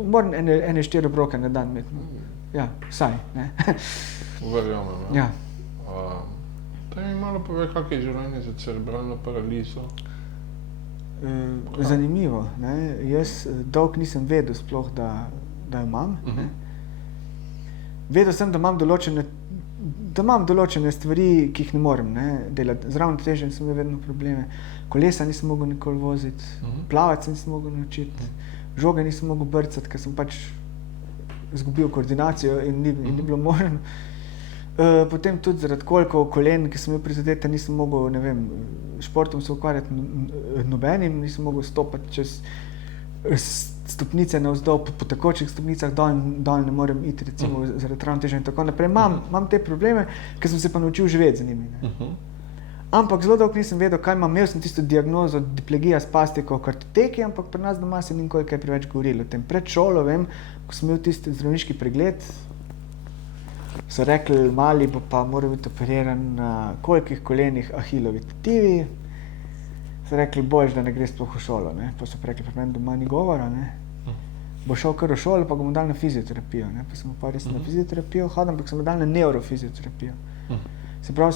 moram ene 4 obroke na dan imeti. Ja, vsaj, ne. Verjamem, ja. Daj mi malo pove, kako je življenje za cerebralno paralizo. Zanimivo. Ne? Jaz dolgo nisem vedel sploh, da jo imam. Ne? Vedel sem, da imam določene stvari, ki jih ne morem delati. Zraven teže sem imel vedno probleme. Kolesa nisem mogel nikoli voziti, plavati nisem mogel naučiti, žoge nisem mogel brcati, ker sem pač izgubil koordinacijo in ni bilo možno. Potem tudi zaradi koliko kolen, ki sem imel prizadete, nisem mogel, ne vem, športom se ukvarjati nobenim, nisem mogel stopati čez stopnice navzdol, po tekočih stopnicah dol ne morem iti, recimo zaradi ravnoteže in tako naprej. Imam te probleme, ker sem se pa naučil živeti z njimi. Ampak zelo dolgo nisem vedel, kaj imam. Imel sem tisto diagnozo diplegija spastiko v kartoteki, ampak pri nas doma se ni nikoli kaj preveč govorilo o tem. Pred šolo, vem, ko sem imel tisti zdravniški pregled, so rekli, mali bo pa moral biti operiran na kolikih kolenih ahilovi tetivi. So rekli, boljš, da ne gre sploh v šolo. Pa so rekli, pri meni doma ni govora. Bo šel kar v šolo, pa ga bomo dali na fizioterapijo. Pa sem pa res na fizioterapijo hodil, ampak sem ga dali na neurofizioterapijo. Se pravi,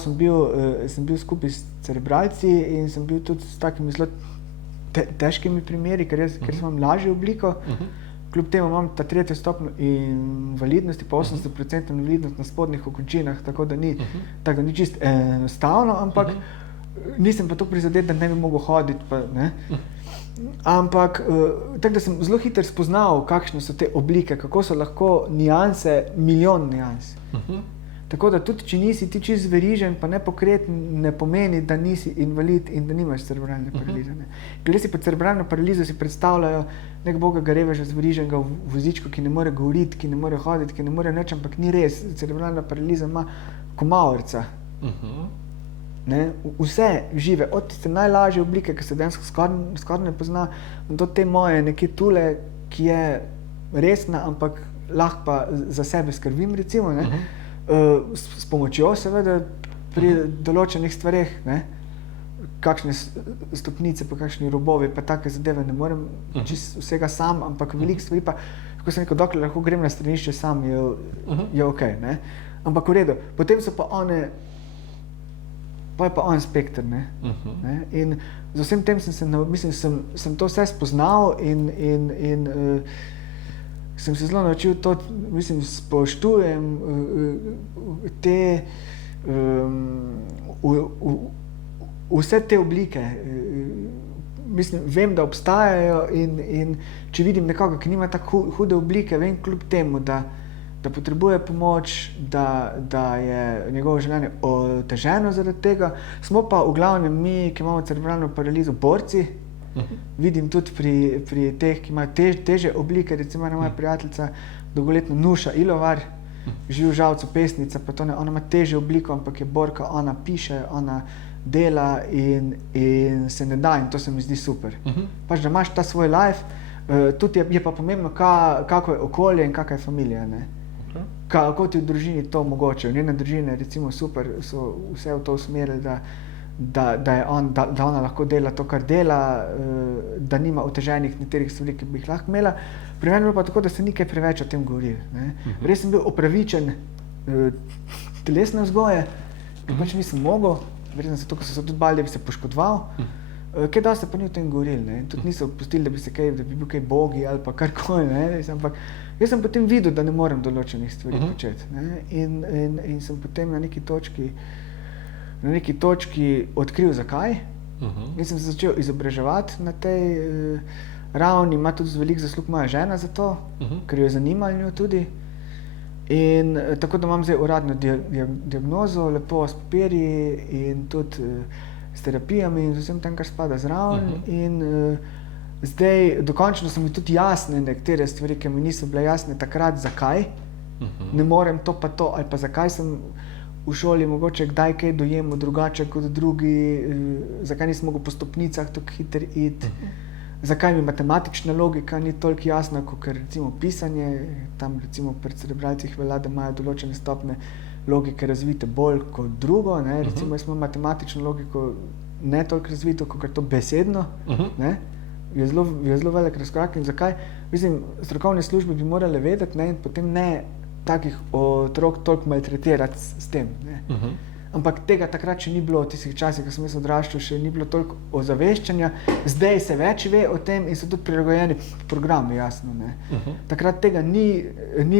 sem bil skupaj s cerebralci in sem bil tudi s takimi zelo težkimi primeri, ker imam lažjo obliko. Kljub temu imam ta 3. stopnjo invalidnosti, pa 80% invalidnost na spodnjih okončinah, tako da ni čisto enostavno, ampak nisem pa tako prizadet, da ne bi mogel hoditi. Ampak tako da sem zelo hitro spoznal, kakšne so te oblike, kako so lahko nianse, milijon nians. Tako da tudi, če nisi ti čisto verižen, pa nepokreten, ne pomeni, da nisi invalid in da nimaš cerebralne paralize. Glede si pa cerebralno paralizo, si predstavljajo nek boga reveža zveriženega v vozičku, ki ne more govoriti, ki ne more hoditi, ki ne more nič, ampak ni res. Cerebralna paraliza ima komavrca. Vse žive, od tiste najlažje oblike, ki se dejansko skoraj ne pozna, do te moje nekje tule, ki je resna, ampak lahko pa za sebe skrbim, recimo, s pomočjo seveda pri določenih stvareh, kakšne stopnice, pa kakšni robovi, pa take zadeve ne morem čisto vsega sam, ampak veliko stvari pa, kako sem rekel, dokler lahko grem na stranišče sam, je okej. Ampak v redu, potem so pa one, pa je pa on spekter, in z vsem tem sem to vse spoznal in sem se zelo naučil to, spoštujem te, vse te oblike. Vem, da obstajajo in če vidim nekoga, ki nima tako hude oblike, vem kljub temu, da potrebuje pomoč, da je njegovo življenje oteženo zaradi tega. Smo pa v glavnem mi, ki imamo cerebralno paralizo, borci. Vidim tudi pri teh, ki imajo teže oblike, recimo moja prijateljica, dolgoletna Nuša Ilovar, živi v Žalcu, pesnica, pa ona ima težjo obliko, ampak je borka, ona piše, ona dela in se ne da, in to se mi zdi super. Pač, da imaš ta svoj life, tudi je pa pomembno, kako je okolje in kakva je familija. Kako ti v družini to omogočajo. Njene družine, recimo, super, so vse v to usmerili, da ona lahko dela to, kar dela, da nima oteženih nekaterih stvari, ki bi jih lahko imela. Pri meni je bilo pa tako, da se ni kaj preveč o tem govorili. Res sem bil opravičen telesne vzgoje, ki pač nisem mogel, verjetno zato, ker so se tudi bali, da bi se poškodoval. Kaj dosti pa ni o tem govorili, tudi niso pustili, da bi bil kaj bogi ali pa karkoli, ampak jaz sem potem videl, da ne morem določenih stvari početi, in sem potem na neki točki odkril, zakaj. In sem se začel izobraževati na tej ravni, ima tudi veliko zaslug moja žena za to, ker jo je zanimalo njo tudi. In tako da imam zdaj uradno diagnozo, lepo s papirji in tudi s terapijami in z vsem tem, kar spada zraven. In zdaj dokončno so mi tudi jasne nekatere stvari, ki mi niso bile jasne takrat, zakaj ne morem to pa to, ali pa zakaj sem v šoli mogoče kdaj kaj dojemo drugače kot drugi, zakaj nisem mogel po stopnicah tako hitro iti, zakaj mi matematična logika ni toliko jasna, kot recimo pisanje, tam recimo pri cerebralcih velja, da imajo določene stopne logike razvite bolj kot drugo, recimo jaz imam matematično logiko ne toliko razvito, kot to besedno, je zelo velik razkorak. In zakaj? Strokovne službe bi morale vedeti, in potem ne takih otrok toliko maltretirati s tem. ampak tega takrat še ni bilo, v tistih časih, ko sem jaz odraščal, še ni bilo toliko ozaveščanja, zdaj se več ve o tem in so tudi prilagojeni programi, jasno. Ne. Takrat tega ni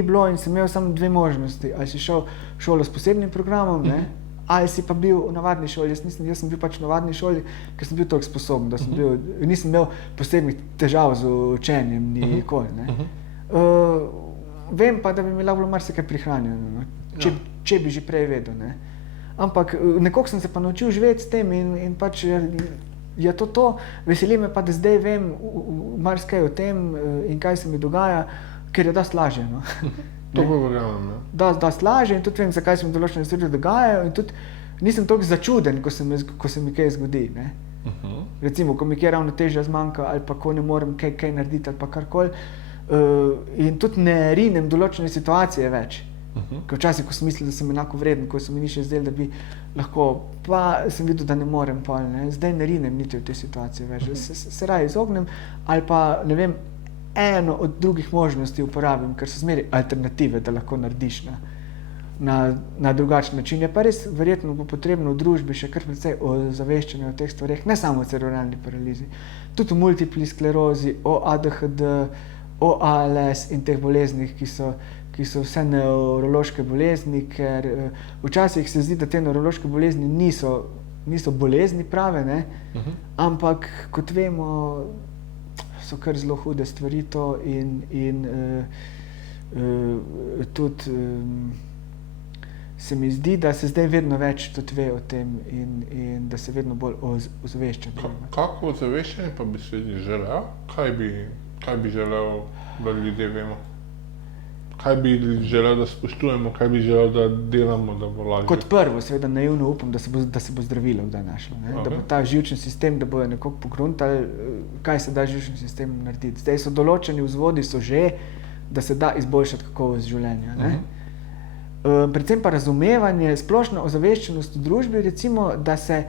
bilo in sem imel samo dve možnosti, ali si šel v šolo s posebnim programom, ne, ali si pa bil v navadni šoli. Jaz sem bil pač v navadni šoli, ker sem bil toliko sposoben, da nisem imel posebnih težav z učenjem nikoli. Ne. Vem pa, da bi mi lahko bilo marsikaj prihranjeno, no, če bi že prej vedel. Ne. Ampak nekako sem se pa naučil živeti s tem in pač je to. Veseli me pa, da zdaj vem marsikaj o tem in kaj se mi dogaja, ker je dosti lažje. No. To pa verjamem, ne. Dosti lažje in tudi vem, zakaj se mi določene stvari dogajajo in tudi nisem toliko začuden, ko se mi kaj zgodi. Ne. Recimo, ko mi kaj ravno težja zmanjka ali pa ko ne morem kaj narediti ali pa karkoli. In tudi ne rinem določene situacije več. Ker včasih, ko sem mislil, da sem enako vreden, ko se mi ni še zdelo, da bi lahko, pa sem videl, da ne morem pol, ne. Zdaj ne rinem niti v te situacije več. Se raje izognem ali pa, ne vem, eno od drugih možnosti uporabim, ker so zmeri alternative, da lahko narediš na drugačen način. Je pa res verjetno bo potrebno v družbi še kar precej ozaveščanja o teh stvareh, ne samo o cerebralni paralizi, tudi o multipli sklerozi, o ADHD, o ALS in teh boleznih, ki so vse nevrološke bolezni, ker včasih se zdi, da te nevrološke bolezni niso bolezni prave, ne? Ampak kot vemo, so kar zelo hude stvari to in tudi se mi zdi, da se zdaj vedno več tudi ve o tem in da se vedno bolj ozavešča. Kako ozaveščanje pa bi se želel? Kaj bi želel, da ljudje vemo? Kaj bi želel, da spoštujemo, kaj bi želel, da delamo, da bo lažje? Kot prvo, seveda naivno upam, da se bo zdravilo kdaj našlo. Ne? Okay. Da bo ta živčni sistem, da bo nekako pogruntali, kaj se da živčni sistem narediti. Zdaj so določeni vzvodi, da se da izboljšati kakovost življenja. Ne? Predvsem pa razumevanje, splošna ozaveščenost v družbi, recimo, da se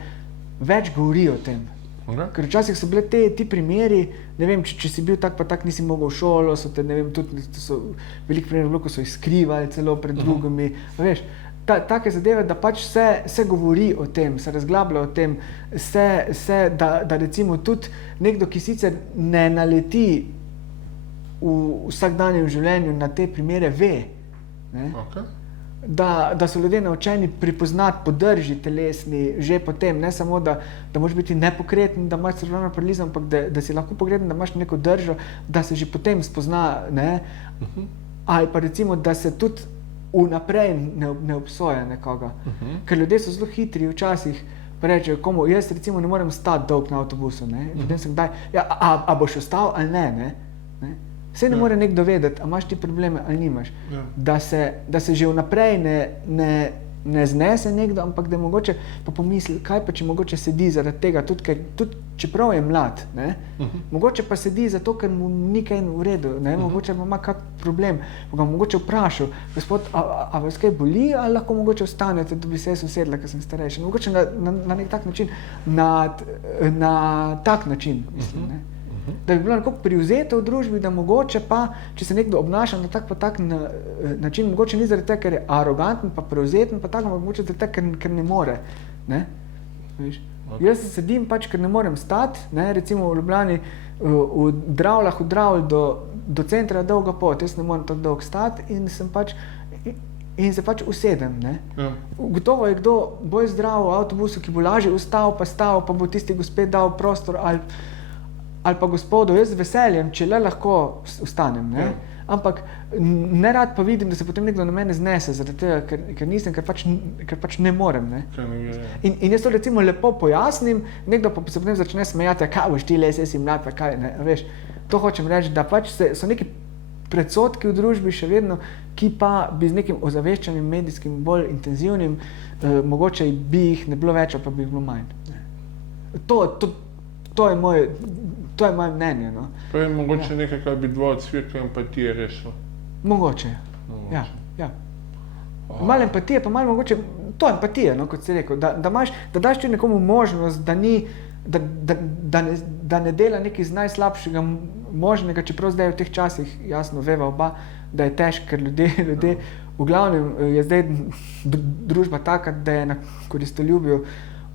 več govori o tem. Okay. Ker včasih so bile ti primeri, ne vem, če si bil tak pa tak, nisi mogel v šolo, ne vem, tudi so veliko primerov bilo, ko so jih skrivali celo pred drugimi, veš, take zadeve, da pač se govori o tem, se razglablja o tem, da recimo tudi nekdo, ki sicer ne naleti v vsakdanjem življenju na te primere, ve, ne? Okay. Da so ljudje naučeni prepoznati podrži telesni že potem, ne samo, da moraš biti nepokreten, da imaš cerebralno paralizo, ampak da si lahko pokreten, da imaš neko držo, da se že potem spozna, ne? Ali pa recimo, da se tudi vnaprej ne obsoja nekoga. Ker ljudje so zelo hitri včasih, pa rečejo komu, jaz recimo ne morem stati dolg na avtobusu, ne? Potem sem kdaj, a boš ostal ali ne? Vse ne more nekdo vedeti, a imaš ti probleme ali nimaš. Da se že vnaprej ne znese nekdo, ampak da mogoče pa pomisli, kaj pa če mogoče sedi zaradi tega, tudi čeprav je mlad, ne? Mogoče pa sedi zato, ker mu ni kaj v redu, ne? Mogoče pa ima kak problem, pa ga mogoče vprašal, gospod, a vas kaj boli, ali lahko mogoče ostanete, da bi se jaz usedla, ker sem starejša. Mogoče na nek tak način, na tak način, mislim, ne? Da bi bilo nekako privzeto v družbi, da mogoče pa, če se nekdo obnaša na tak način, mogoče ni zaradi tega, ker je aroganten, pa prevzeten, pa tako, mogoče zaradi tega, ker ne more. Ne? Viš? Okay. Jaz sedim pač, ker ne morem stati, ne? Recimo v Ljubljani, v Dravljah, v Dravlj do centra dolga pot, jaz ne morem tako dolgo stati in se pač usedem. Ne? Ja. Gotovo je kdo bolj zdrav v avtobusu, ki bo lažje vstal, pa bo tisti gospod dal prostor ali pa gospodu, jaz z veseljem, če le lahko vstanem, ne? Ja. Ampak nerad pa vidim, da se potem nekdo na mene znese, zaradi tega, ker pač ne morem. Ne? In jaz to recimo lepo pojasnim, nekdo pa se potem začne smejati, kaj boš ti les, jaz si mlad, pa kaj, ne, veš. To hočem reči, da pač so neki predsodki v družbi še vedno, ki pa bi z nekim ozaveščanjem medijskim bolj intenzivnim, mogoče bi jih ne bilo več, pa bi jih bilo manj. To je moje mnenje. No. To je mogoče nekaj, kar bi dva odsvirka empatije rešil. Mogoče. Ja. Malo empatije, pa malo mogoče, to je empatija, no, kot si rekel, da daš ti nekomu možnost, da ne dela nekaj z najslabšega možnega, čeprav zdaj v teh časih, jasno, veva oba, da je težko, ker ljudje v glavnem je zdaj družba taka, da je na koristoljubju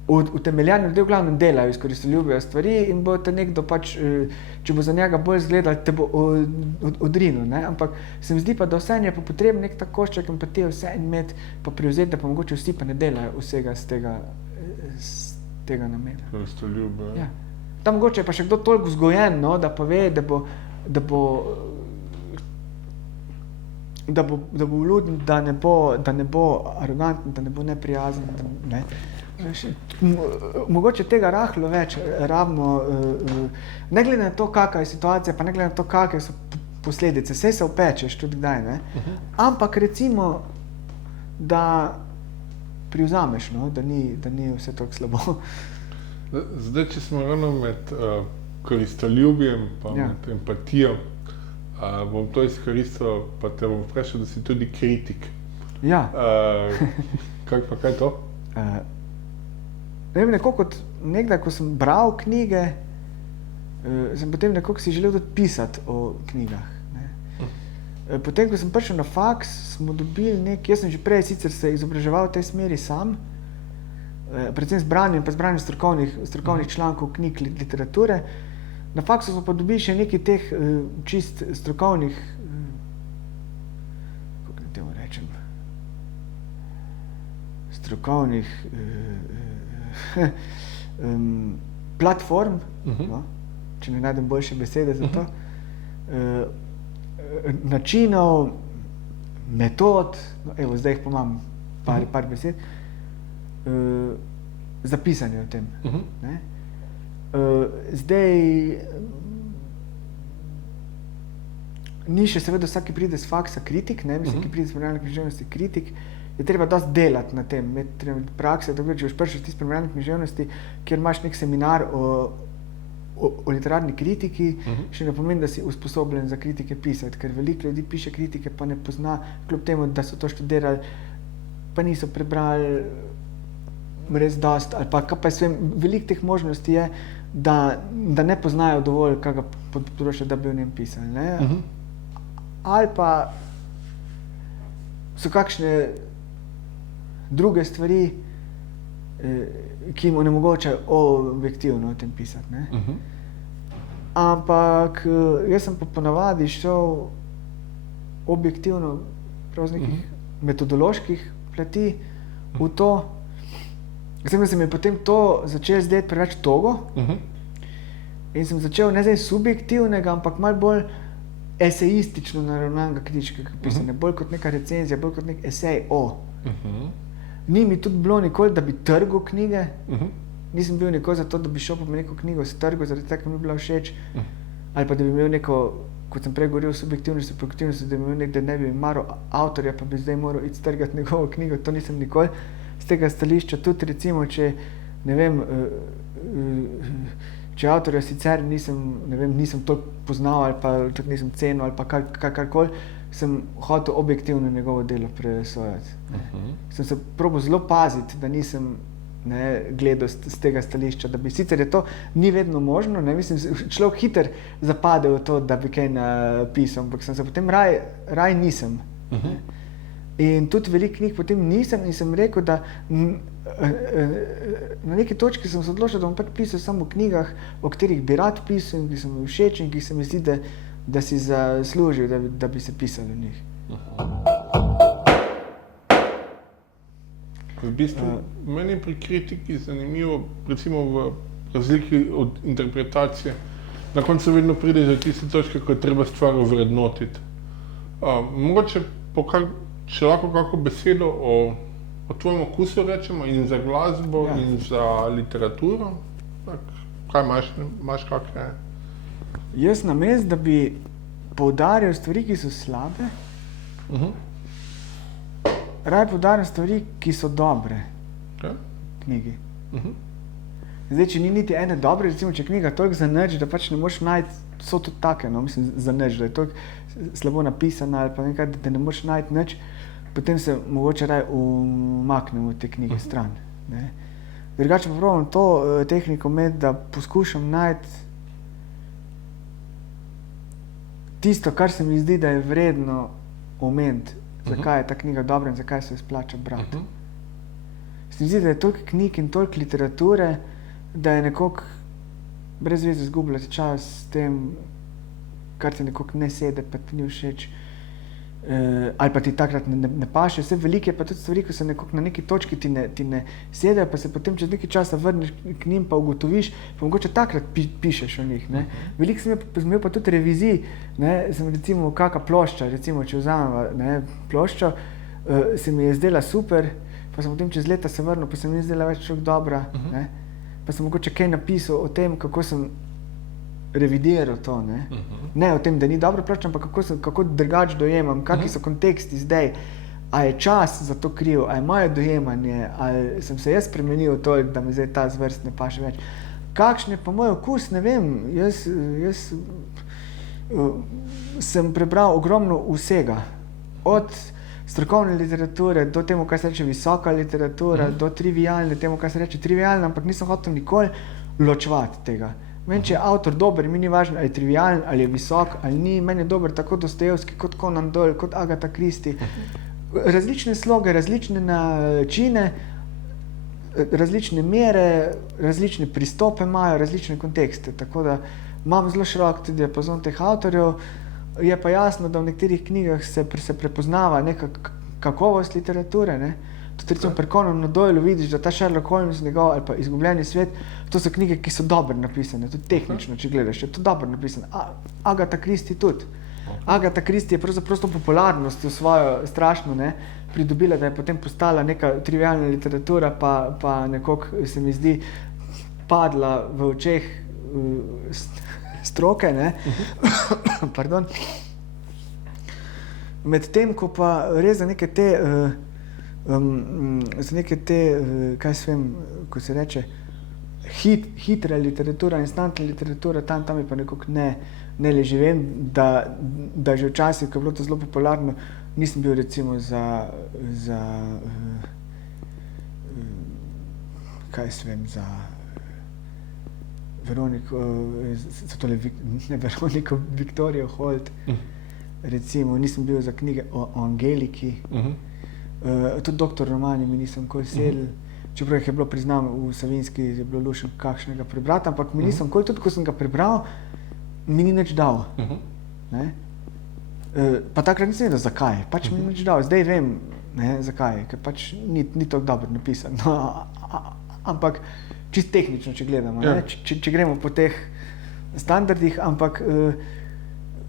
utemeljeni ljudje v glavnem delajo iz koristoljubijo stvari in bo te nekdo pač, če bo za njega bolj zgledal, te bo odrinil, ne? Ampak se mi zdi pa, da vseeno je pa potrebno nek tak košček empatije vseeno imeti, pa prevzeti, da pa mogoče vsi pa ne delajo vsega z tega namena. Koristoljubje. Ja. Tam mogoče je pa še kdo toliko vzgojen, no, da pa ve, da bo vljuden, da ne bo aroganten, da ne bo neprijazen, ne. Mogoče tega rahlo več rabimo, ne glede na to, kakva je situacija, pa ne glede na to, kakve so posledice, saj se opečeš tudi kdaj, ne. Ampak recimo, da privzameš, no, da ni vse tako slabo. Zdaj, če smo ravno med koristoljubjem pa med empatijo, bom to izkoristil, pa te bom vprašal, da si tudi kritik. Ja. Kaj je to? Ne vem, nekako kot nekdaj, ko sem bral knjige, sem potem nekako si želel tudi pisati o knjigah. Ne. Potem, ko sem prišel na faks, smo dobili jaz sem že prej sicer se izobraževal v tej smeri sam, predvsem z branjem strokovnih člankov, knjig, literature. Na faksu smo pa dobili še nekaj teh čist strokovnih, kako ne temu rečem, strokovnih platform, no, če ne najdem boljše besede za to, načinov, metod, no, evo, zdaj jih pa imam par besed, za pisanje o tem. Ne. Zdaj, ni še seveda vsak, ki pride z faksa kritik, ne, mislim, ki pride z primerjalne književnosti kritik, je treba dosti delati na tem, treba prakse, tako če boš prišel iz primerjalne književnosti, kjer imaš nek seminar o literarni kritiki, še ne pomeni, da si usposobljen za kritike pisati, ker veliko ljudi piše kritike, pa ne pozna, kljub temu, da so to študirali, pa niso prebrali res dosti, ali pa veliko teh možnosti je, da ne poznajo dovolj kakega področja, da bi o njem pisali, ne? Ali pa so kakšne druge stvari, ki jim onemogočajo objektivno o tem pisati, ne? Ampak jaz sem pa ponavadi šel objektivno prav z nekih metodoloških plati v to. Se mi je potem to začelo zdeti preveč togo in sem začel ne zdaj subjektivnega, ampak malo bolj esejistično naravnanega kritiškega pisanja, bolj kot neka recenzija, bolj kot nek esej o. Ni mi tudi bilo nikoli, da bi trgal knjige, nisem bil nikoli za to, da bi šel pa neko knjigo s trgom, zaradi tega, mi je bila všeč, ali pa da bi imel neko, kot sem prej govoril, subjektivnost, projektivnost, da bi imel da ne bi maral avtorja, pa bi zdaj moral iti strgati njegovo knjigo, to nisem nikoli. Z tega stališča tudi recimo, če ne vem, če avtorja sicer nisem toliko poznal ali pa tako nisem cenil ali pa karkoli, sem hotel objektivno njegovo delo presojati. Sem se probal zelo paziti, da nisem gledal z tega stališča, da bi sicer je to ni vedno možno, ne, mislim, človek hiter zapade v to, da bi kaj napisal, ampak sem se potem raj nisem. In tudi veliko knjig potem nisem in sem rekel, da na neki točki sem se odločil, da bom pač pisal samo o knjigah, o katerih bi rad pisal in ki so mi všeč in ki se mi zdi, da si zaslužil, da bi se pisal o njih. V bistvu, meni pri kritiki zanimivo, recimo v razliki od interpretacije, na koncu vedno prideš do tiste točke, ko je treba stvar ovrednotiti. Mogoče če lahko kako besedo o tvojem okusu rečemo in za glasbo in za literaturo, kaj imaš kakšne? Jaz namesto, da bi poudarjal stvari, ki so slabe, raje poudarjam stvari, ki so dobre v knjigi. Zdaj, če ni niti ene dobre, recimo, če knjiga toliko zaneč, da pač ne moreš najti, so tudi take, no, mislim, zaneč, da je toliko slabo napisana ali pa nekaj, da ne moreš najti nič, potem se mogoče raje umaknem od te knjige stran. Ne. Drugače pa probam to tehniko imeti, da poskušam najti tisto, kar se mi zdi, da je vredno omeniti zakaj je ta knjiga dobra in zakaj se jo splača brati. Se mi zdi, da je toliko knjig in toliko literature, da je nekoliko brez veze izgubljati čas s tem, kar ti nekoliko ne sede, pa ti ni všeč, ali pa ti takrat ne paše. Vse veliko je pa tudi stvari, ko se nekako na neki točki ti ne sedejo, pa se potem čez nekaj časa vrneš k njim, pa ugotoviš, pa mogoče takrat pišeš o njih. Ne. Veliko sem imel pa tudi revizij, ne, sem recimo kaka plošča, recimo če vzamem ploščo, se mi je zdela super, pa sem potem čez leta se vrnil, pa se mi je zdela več človek dobra, ne. Pa sem mogoče kaj napisal o tem, kako sem revidiral to, ne. Ne o tem, da ni dobro plošča, ampak kako drugače dojemam, kakšni so konteksti zdaj, a je čas za to kriv, a je moje dojemanje, ali sem se jaz spremenil toliko, da mi zdaj ta zvrst ne paše več. Kakšen je pa moj okus, ne vem, jaz sem prebral ogromno vsega, od strokovne literature do temu, kaj se reče visoka literatura, do trivialne, temu, kaj se reče trivialna, ampak nisem hotel nikoli ločevati tega. Meni, če je avtor dober, mi ni važno, ali je trivialen, ali je visok, ali ni, meni je dober tako Dostojevski, kot Conan Doyle, kot Agatha Christie. Različne sloge, različne načine, različne mere, različne pristope imajo, različne kontekste, tako da imam zelo širok tudi diapazon teh avtorjev. Je pa jasno, da v nekaterih knjigah se prepoznava neka kakovost literature, ne. Tudi recimo pri Conanu Doyleu vidiš, da ta Sherlock Holmes njegov ali pa Izgubljeni svet, to so knjige, ki so dobro napisane, tudi tehnično, če gledaš, je to dobro napisano. Agatha Christie tudi. Agatha Christie je pravzaprav s to popularnostjo svojo strašno, ne, pridobila, da je potem postala neka trivialna literatura, pa nekako se mi zdi padla v očeh stroke, ne. Pardon. Medtem, ko pa res za neke te kaj se vem, ko se reče, hitra literatura, instantna literatura, tam je pa nekako ne leži. Vem, da že včasih, ko je bilo to zelo popularno, nisem bil recimo za kaj se vem, za Veroniko Viktorijo Holt, recimo, nisem bil za knjige o Angeliki, tudi Doktor romani mi nisem nikoli sedel, čeprav jih je bilo, priznam, v Savinjski je bilo lušno kakšnega prebrati, ampak mi nisem nikoli, tudi ko sem ga prebral, mi ni nič dal. Ne? Pa takrat nisem vedel, zakaj, pač mi ni nič dal, zdaj vem, ne, zakaj, ker pač ni tako dobro napisan, no, ampak čisto tehnično, če gledamo, ne? Če gremo po teh standardih, ampak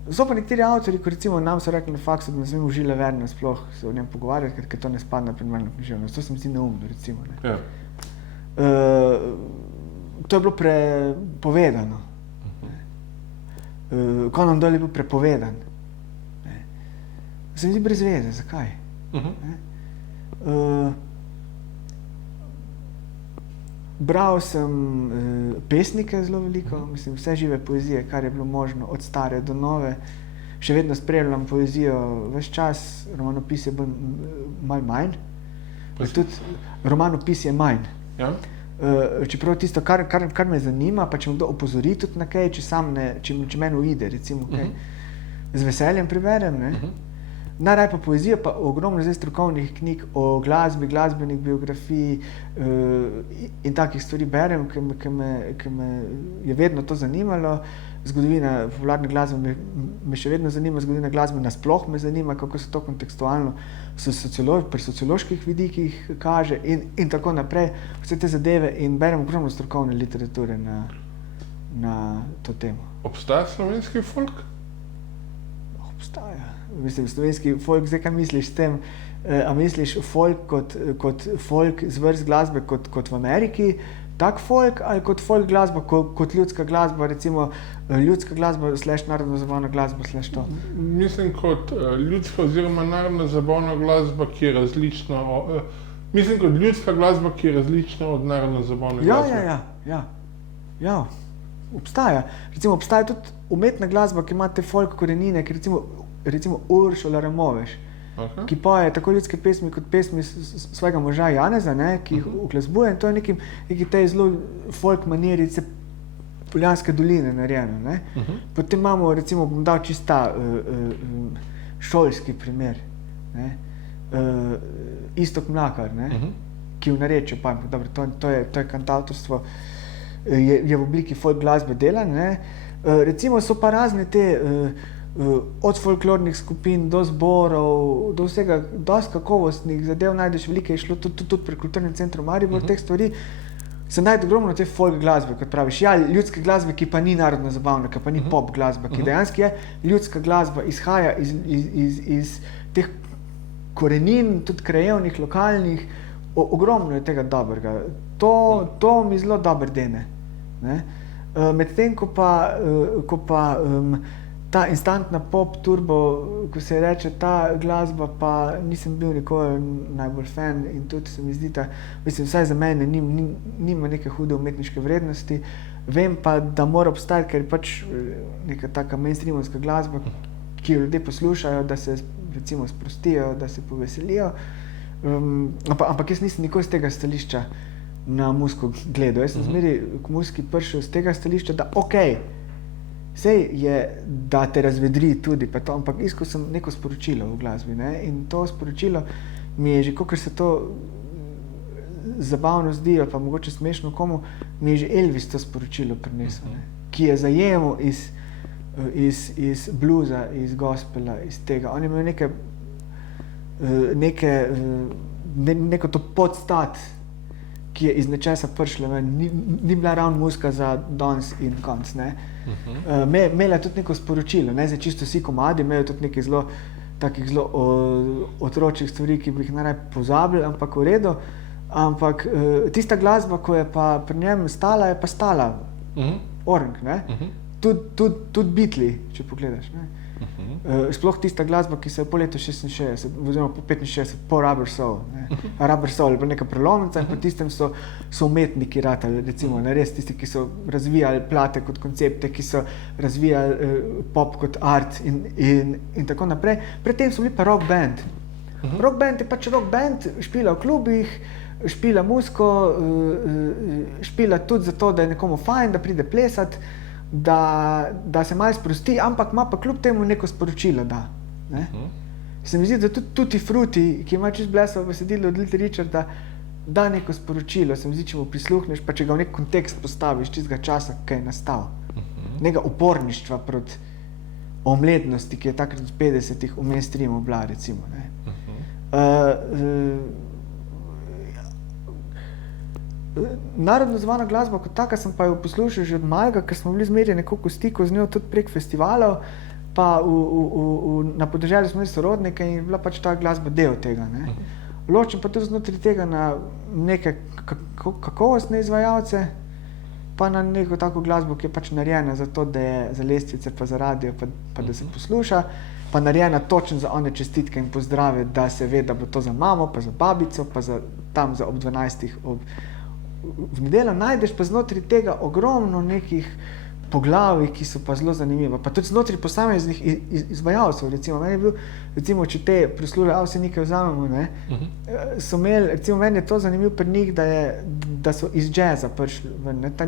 so pa nekateri avtorji, ko recimo nam so rekli na faksu, da ne smemo Žile Verne sploh se o njem pogovarjati, ker to ne spada na primerno književnost. To se mi zdi neumno, recimo. Ne? To je bilo prepovedano. Conan Doyle je bil prepovedan. Ne? Se mi zdi brez veze, zakaj? Bral sem pesnike zelo veliko, mislim, vse žive poezije, kar je bilo možno, od stare do nove. Še vedno spremljam poezijo ves čas, romanopis je bolj malo manj. Tudi romanopis je manj. Ja. Čeprav tisto, kar me zanima, pa če me kdo opozori tudi na kaj, če meni uide, recimo kaj, z veseljem preberem, ne. Najraje pa poezijo, pa ogromno zdaj strokovnih knjig o glasbi, glasbenih biografij in takih stvari berem, ki me je vedno to zanimalo. Zgodovina popularne glasbe me še vedno zanima, zgodovina glasbe nasploh me zanima, kako se to kontekstualno pri socioloških vidikih kaže in tako naprej. Vse te zadeve in berem ogromno strokovne literature na to temo. Obstaja slovenski folk? Obstaja. Mislim, slovenski folk, zdaj kaj misliš s tem? A misliš folk kot folk zvrst glasbe kot v Ameriki, tak folk, ali kot folk glasba, kot ljudska glasba, recimo ljudska glasba / narodno zabavna glasba / to? Mislim, kot ljudska oziroma narodno zabavna glasba, ki je različna mislim, kot ljudska glasba, ki je različna od narodno zabavne glasbe. Ja, obstaja. Recimo, obstaja tudi umetna glasba, ki ima te folk korenine, ki recimo Uršula Ramoveš, ki poje tako ljudske pesmi kot pesmi svojega moža Janeza, ne, ki jih uglasbuje, in to je neki tej zelo folk manirice Poljanske doline narejeno. Ne. Potem imamo, recimo, bom dal čista šolski primer. Ne. Iztok Mlakar, ki v narečju, pa dobro, to je kantavtorstvo, je v obliki folk glasbe delan, recimo so pa razne te od folklornih skupin do zborov, do vsega, dosti kakovostnih zadev najdeš veliko, je šlo tudi pri Kulturnem centru Maribor, teh stvari se najde ogromno te folk glasbe, kot praviš, ljudske glasbe, ki pa ni narodno zabavna, ki pa ni pop glasba, ki dejansko je ljudska glasba, izhaja iz teh korenin, tudi krajevnih, lokalnih, ogromno je tega dobrega. To mi zelo dobro dene. Medtem, ko pa ta instantna pop turbo, ko se reče, ta glasba pa nisem bil nikoli najbolj fan in tudi se mi zdi, da, mislim, vsaj za mene nima neke hude umetniške vrednosti. Vem pa, da mora obstajati, ker je pač neka taka mainstreamovska glasba, ki jo ljudje poslušajo, da se recimo sprostijo, da se poveselijo. Ampak jaz nisem nikoli z tega stališča na muziko gledal. Jaz sem zmeri k muziki prišel z tega stališča, da sej je, da te razvedri tudi, pa to, ampak iskal sem neko sporočilo v glasbi, in to sporočilo mi je že, kakor se to zabavno zdi, ali pa mogoče smešno komu, mi je že Elvis to sporočilo prinesel, ki je zajemal iz bluza, iz gospela, iz tega. On je imel neko to podstat, ki je iz nečesa prišla ven, ni bila ravno muzika za danes in konc, Imela je tudi neko sporočilo, zdaj čisto vsi komadi imajo tudi nekaj takih zelo otročjih stvari, ki bi jih najraje pozabili, ampak v redu. Ampak tista glasba, ko je pa pri njem stala, je pa stala. Orang, tudi Beatli, če pogledaš, sploh tista glasba, ki se je po letu 66, oziroma po 65, po Rubber Soul. Rubber Soul je bila neka prelomnica in po tistem so umetniki ratali, recimo, res tisti, ki so razvijali plate kot koncepte, ki so razvijali pop kot art in tako naprej. Predtem so bili pa rock band. Rock band je pač rock band, špila v klubih, špila muziko, špila tudi zato, da je nekomu fajn, da pride plesat, da se malo sprosti, ampak ima pa kljub temu neko sporočilo, da. Se mi zdi, da tudi Tutti Frutti, ki ima čisto blesavo besedilo od Little Richarda, da neko sporočilo. Se mi zdi, če mu prisluhneš, pa če ga v nek kontekst postaviš tistega časa, ki je nastal. Nekega uporništva proti omlednosti, ki je takrat v 50-ih v mainstreamu bila, recimo. Narodno zvana glasba kot taka sem pa jo poslušal že od malega, ker smo bili zmeraj nekako v stiku z njo tudi prek festivalov, pa na podeželju smo imeli sorodnike in je bila pač ta glasba del tega. Ločim pa tudi znotraj tega na neke kakovostne izvajalce, pa na neko tako glasbo, ki je pač narejena za to, da je za lestvice, pa za radio, pa da se posluša, pa narejena točno za one čestitke in pozdrave, da se ve, da bo to za mamo, pa za babico, pa za tam za ob 12. V nedeljo najdeš pa znotraj tega ogromno nekih poglavij, ki so pa zelo zanimiva. Pa tudi znotraj posameznih izvajalcev, recimo, meni je bil, recimo, če te proslule vse nekaj vzamemo, so imeli, recimo, meni je to zanimiv pri njih, da so iz džeza prišli, ta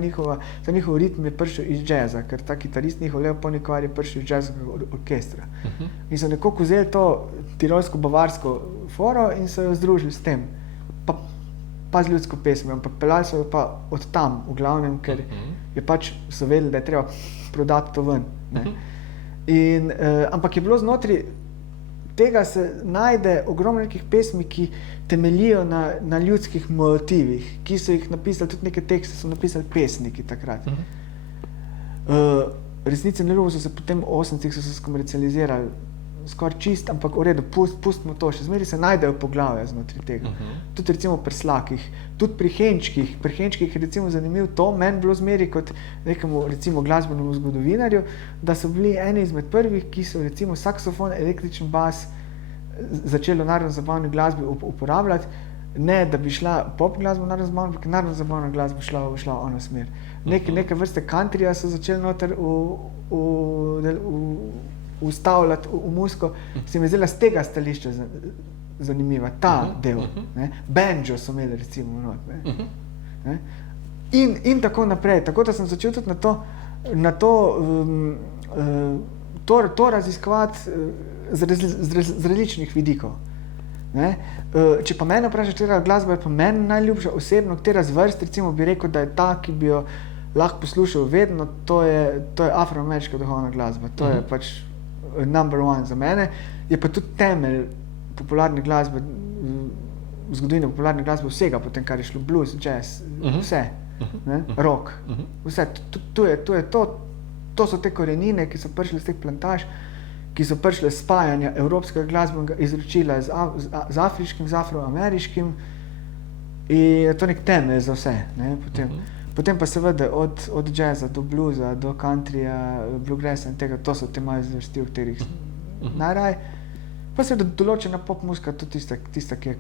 njihov ritm je prišel iz džeza, ker ta kitarist njihov Leo Ponikvar je prišel iz džezovega orkestra. In so nekako vzeli to tirolsko-bavarsko foro in so jo združili s tem. Pa z ljudsko pesmijo, ampak peljali so jo pa od tam, v glavnem, ker je pač so vedeli, da je treba prodati to ven. Ampak je bilo znotraj tega se najde ogromno nekih pesmi, ki temeljijo na ljudskih motivih, ki so jih napisali, tudi neke tekste so napisali pesniki takrat. Resnice na ljubo so se potem v 80-ih so se skomercializirali skoraj čist, ampak v redu, pustimo to, še zmeri se najdejo poglavja znotraj tega. Tudi recimo pri Slakih, tudi pri Henčkih je recimo zanimiv to, meni bilo zmeri kot nekemu recimo glasbenemu zgodovinarju, da so bili eni izmed prvih, ki so recimo saksofon, električen bas začeli v narodno-zabavni glasbi uporabljati, ne da bi šla pop glasba v narodno-zabavno, ampak narodno-zabavna glasba šla v ono smer. Neke vrste countryja so začeli noter ustavljati v muziko, se mi je zdela z tega stališča zanimiva, ta del. Banjo so imeli recimo not. In tako naprej. Tako da sem začel tudi na to raziskovati z različnih vidikov. Ne? Če pa mene vprašaš, katera glasba je pa meni najljubša osebno, katera zvrst, recimo bi rekel, da je ta, ki bi jo lahko poslušal vedno, to je afroameriška duhovna glasba. To je pač number one za mene. Je pa tudi temelj popularne glasbe, zgodovine popularne glasbe vsega, potem kar je šlo blues, jazz, vse, ne? Rock, vse. To so te korenine, ki so prišle z teh plantaž, ki so prišle spajanja evropskega glasbenega izročila z afriškim, z afroameriškim in to nek temelj za vse. Ne? Potem pa seveda od jazza do bluesa, do countryja, bluegrassa in tega, to so te moje zvrsti, v katerih najraj. Pa seveda določena pop muzika, tudi tista, ki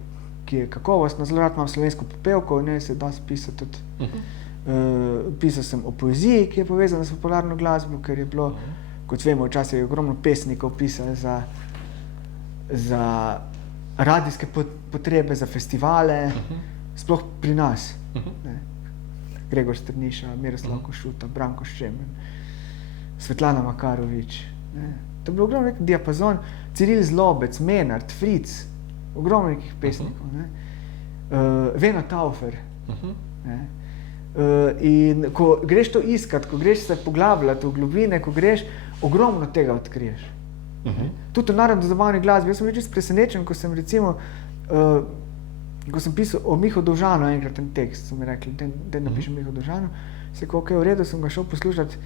je kakovostna. Zelo rad imam slovensko popevko, v njej se dosti pisa tudi. Pisal sem o poeziji, ki je povezana s popularno glasbo, ker je bilo, kot vemo, včasih je ogromno pesnikov pisali za radijske potrebe, za festivale, sploh pri nas. Ne. Gregor Strniša, Miroslav Košuta, Branko Ščemen, Svetlana Makarovič. Ne. To je bilo ogromno nek diapazon, Ciril Zlobec, Menard, Fritz, ogromno nekih pesnikov. Ne. Vena Taufer. Ne. In ko greš to iskat, ko greš se poglabljati v globine, ko greš, ogromno tega odkriješ. Tudi v narodno-zabavni glasbi. Jaz sem bil čisto presenečen, ko sem recimo, ko sem pisal o Mihu Dovžanu, enkrat ten tekst, so mi rekli, da napišem Mihu Dovžanu, se je v redu, sem ga šel poslušati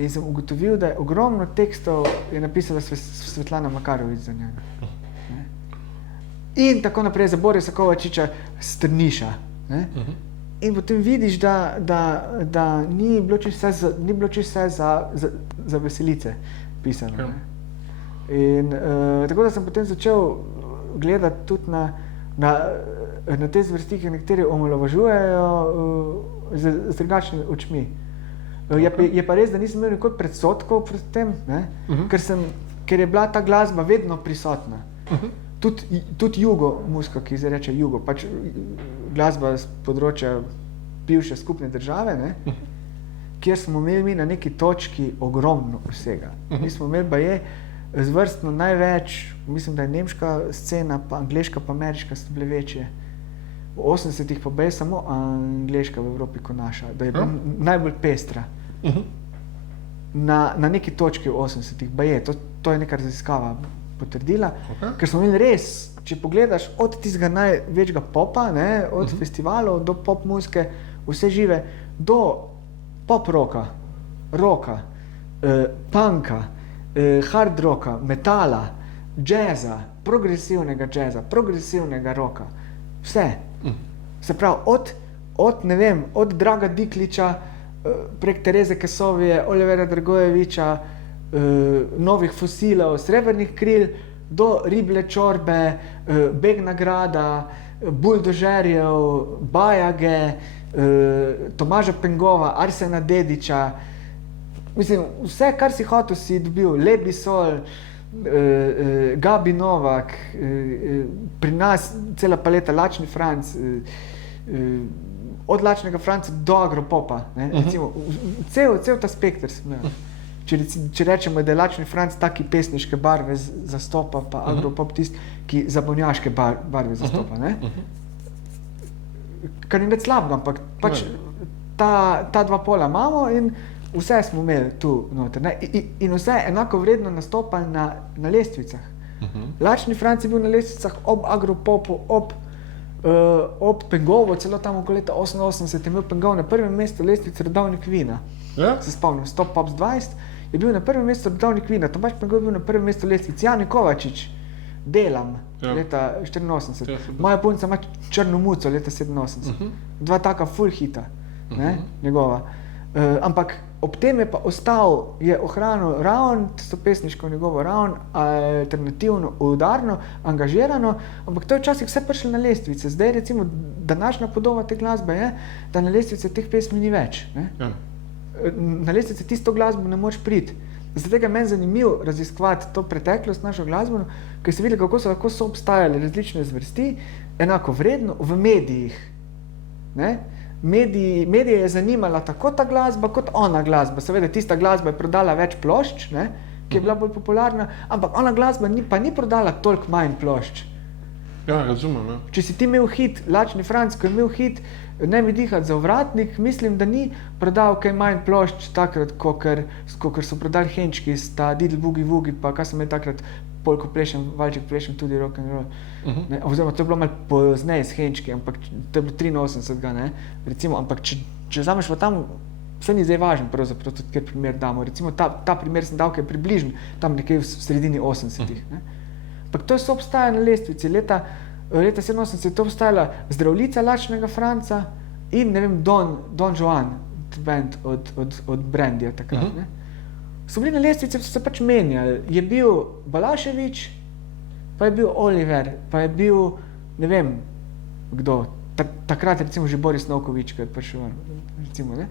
in sem ugotovil, da je ogromno tekstov je napisala Svetlana Makarovič za njega. In tako naprej za Borisa Kovačiča Strniša. Ne? In potem vidiš, da ni bilo čisto vse za veselice pisano. In tako da sem potem začel gledati tudi na te zvrsti, ki nekateri omalovažujejo z drugačnimi očmi. Je pa res, da nisem imel nikoli predsodkov pred tem, ne? Ker je bila ta glasba vedno prisotna. Tudi jugo muzika, ki se reče jugo, pač glasba z področja bivše skupne države, ne? Kjer smo imeli mi na neki točki ogromno vsega. Mi smo imeli baje zvrstno največ, mislim, da je nemška scena, pa angleška, pa ameriška so bile večje. V 80-ih pa baje samo angleška v Evropi kot naša, da je bila najbolj pestra. Na neki točki v 80-ih baje, to je neka raziskava potrdila, ker smo imeli res, če pogledaš od tistega največjega popa, ne, od festivalov do pop muzike, vse žive, do pop rocka, punka, hard rocka, metala, jazza, progresivnega jazza, progresivnega rocka, vse. Se pravi, od Draga Dikliča prek Tereze Kesovije, Olivera Dragojeviča, Novih fosilov, Srebrnih kril, do Riblje čorbe, Begna grada, Buldožerjev, Bajage, Tomaža Pengova, Arsena Dediča. Mislim, vse, kar si hotel, si dobil. Lebi Sol, Gabi Novak, pri nas cela paleta, Lačni Franc, od Lačnega Franca do Agropopa. Recimo, cel ta spekter sem imel. Če rečemo, da je Lačni Franc taki pesniške barve zastopa, pa Agropop tisti, ki zabavnjaške barve zastopa. Ne? Kar ni več slabega, ampak pač ta dva pola imamo in vse smo imeli tu noter. Ne? In vse enako vredno nastopali na lestvicah. Lačni Franc je bil na lestvicah ob Agropopu, ob Pengovo, celo tam okoli leta 88 je imel Pengov na prvem mestu lestvice Rodovnik vina. Se spomnim, Stop Pops 20 je bil na prvem mestu Rodovnik vina, Tomaž Pengov je bil na prvem mestu lestvice. Jani Kovačič, Delam, leta 84. Moja punca ima Črno muco, leta 87. Dva taka full hita, ne, njegova. Ampak ob tem je pa ostal, je ohranil ravno tisto pesniško njegovo ravno, alternativno, udarno, angažirano, ampak to je včasih vse prišlo na lestvice. Zdaj recimo današnja podoba te glasbe je, da na lestvice teh pesmi ni več. Ne? Na lestvice tisto glasbo ne moreš priti. Zato je meni zanimivo raziskovati to preteklost našo glasbeno, ker se vidi, kako so lahko soobstajale različne zvrsti, enako vredno v medijih. Ne? Medije je zanimala tako ta glasba, kot ona glasba. Seveda, tista glasba je prodala več plošč, ne, ki je bila bolj popularna, ampak ona glasba pa ni prodala toliko manj plošč. Ja, razumem. Ja. Če si ti imel hit, Lačni Franc, ko je imel hit Ne mi dihati za ovratnik, mislim, da ni prodal kaj manj plošč takrat, kot so prodali Henčki, sta Didl Bugi Vugi, pa kaj sem imel takrat polko plešem, Valček plešem, tudi rock and roll. Oziroma, to je bilo malo pozneje s Henčki, ampak to je bilo 83, ne, recimo, ampak če vzameš pa tam, vse ni zdaj važen, pravzaprav tudi kjer primer damo, recimo ta primer sem dal, ki je približen, tam nekje v sredini 80-ih, ne. Ampak to so obstaja na lestvici, leta 87 je to obstajala Zdravljica Lačnega Franca in, ne vem, Don Juan, band od Brandija takrat, ne. So bili na lestvici, so se pač menjali. Je bil Balašević, pa je bil Oliver, pa je bil, ne vem, kdo, takrat recimo že Boris Novković, ki je prišel, recimo, ne.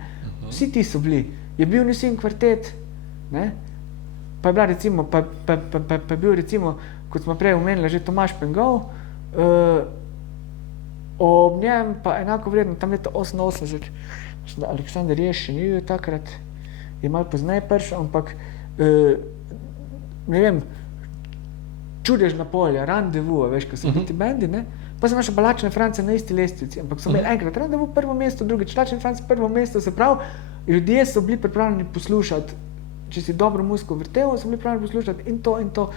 Vsi ti so bili. Je bil Nisin kvartet, ne, pa je bila recimo, pa je bil recimo, kot smo prej omenili, že Tomaž Pengov, ob njem pa enako vredno, tam leta 88, Aleksander Jež še ni bil takrat, je malo pozneje prišel, ampak ne vem, Čudežna polja, Randevu, veš, ko so bili ti bendi, ne? Pa sem našel pa Lačne France na isti lestvici, ampak so imeli enkrat Randevu prvo mesto, drugič Lačne France prvo mesto, se pravi, ljudje so bili pripravljeni poslušati, če si dobro muziko vrtel, so bili pripravljeni poslušati in to.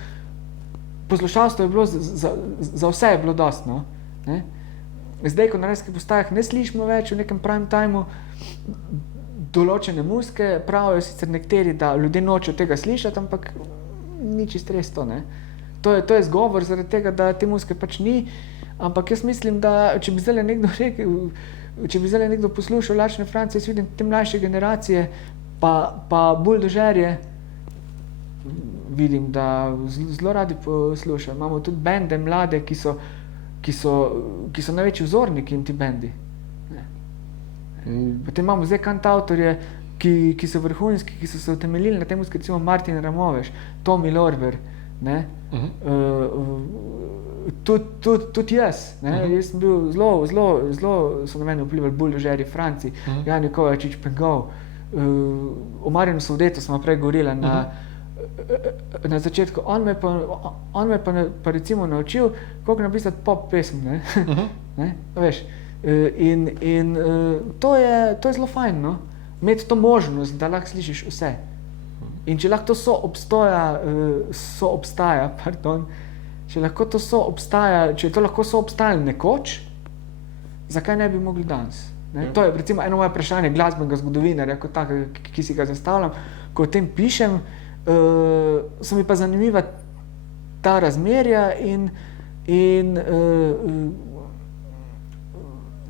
Poslušalstvo je bilo, za vse je bilo dosti, no, ne. Zdaj, ko na radijskih postajah ne slišimo več v nekem prime timeu določene muzike, pravijo sicer nekateri, da ljudje nočejo tega slišati, ampak ni čisto res to, ne. To je zgovor zaradi tega, da te muzike pač ni, ampak jaz mislim, da če bi zdaj nekdo poslušal Lačne France, jaz vidim te mlajše generacije, pa buldožerje, vidim, da zelo radi poslušajo. Imamo tudi bende mlade, ki so največji vzorniki in ti bendi. Potem imamo zdaj kantavtorje, ki so vrhunski, ki so se utemeljili na tem, recimo Martin Ramoveš, Tomi Lorber, ne, tudi jaz, ne, jaz sem bil zelo so na mene vplivali buldožerji Franci, Jani Kovačič, Pengov, o Marjanu Sovdetu smo prej govorili na začetku, on me pa recimo naučil, koliko napisati pop pesem, ne, veš, in to je zelo fajn, no, imeti to možnost, da lahko slišiš vse. In če lahko to če je to lahko soobstajalo nekoč, zakaj ne bi mogli danes? Ne? To je recimo eno moje vprašanje glasbenega zgodovinarja, kot tak, ki si ga zastavljam, ko o tem pišem, so mi pa zanimiva ta razmerja in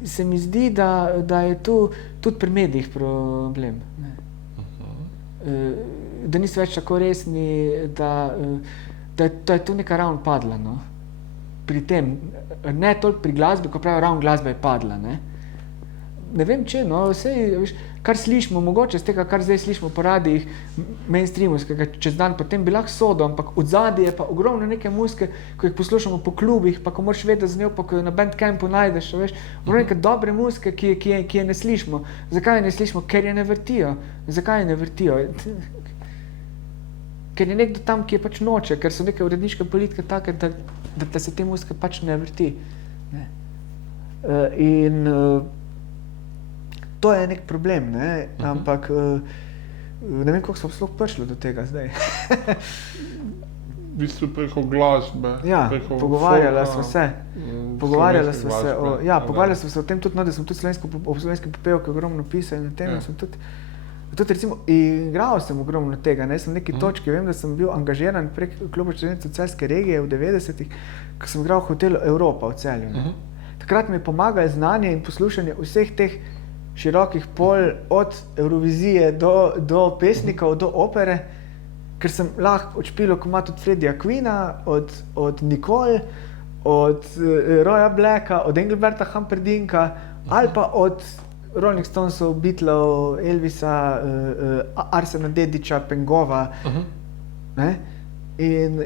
se mi zdi, da je tu tudi pri medijih problem. Ne? Da niso več tako resni, da je tu neka raven padla, no? Pri tem, ne toliko pri glasbi, ko pravijo, raven glasba je padla, ne? Ne vem, če, no, vsej, kar slišimo, mogoče z tega, kar zdaj slišimo po radijih mainstreamovskega čez dan, potem bi lahko sodo, ampak od zadaj je pa ogromno neke muzike, ko jih poslušamo po klubih, pa ko moraš vedeti z njo, pa ko jo na Bandcampu najdeš, veš, neke dobre muzike, ki je ne slišimo. Zakaj je ne slišimo? Ker je ne vrtijo. Zakaj je ne vrtijo? Ker je nekdo tam, ki je pač noče, ker so neke uredniške politike take, da se te muzike pač ne vrti. Ne. To je nek problem, ne? Ampak ne vem, kako smo sploh prišli do tega zdaj. V bistvu preko glasbe. Ja, pogovarjala smo se o tem tudi, no, da sem tudi slovenski popevki ogromno pisal in na tem sem tudi recimo igral sem ogromno tega, ne, sem v neki točki, vem, da sem bil angažiran prek kluba študentov Celjske regije v 90-ih, ko sem igral v hotelu Evropa v Celju. Takrat mi je pomagalo znanje in poslušanje vseh teh širokih pol, od Eurovizije do pesnikov, do opere, ker sem lahko odšpilal komad od Freddija Queena, od Nicole, od Roya Blacka, od Engelberta Humperdinka, ali pa od Rolling Stonesov, Beatlov, Elvisa, Arsena Dedića, Pengova, ne? In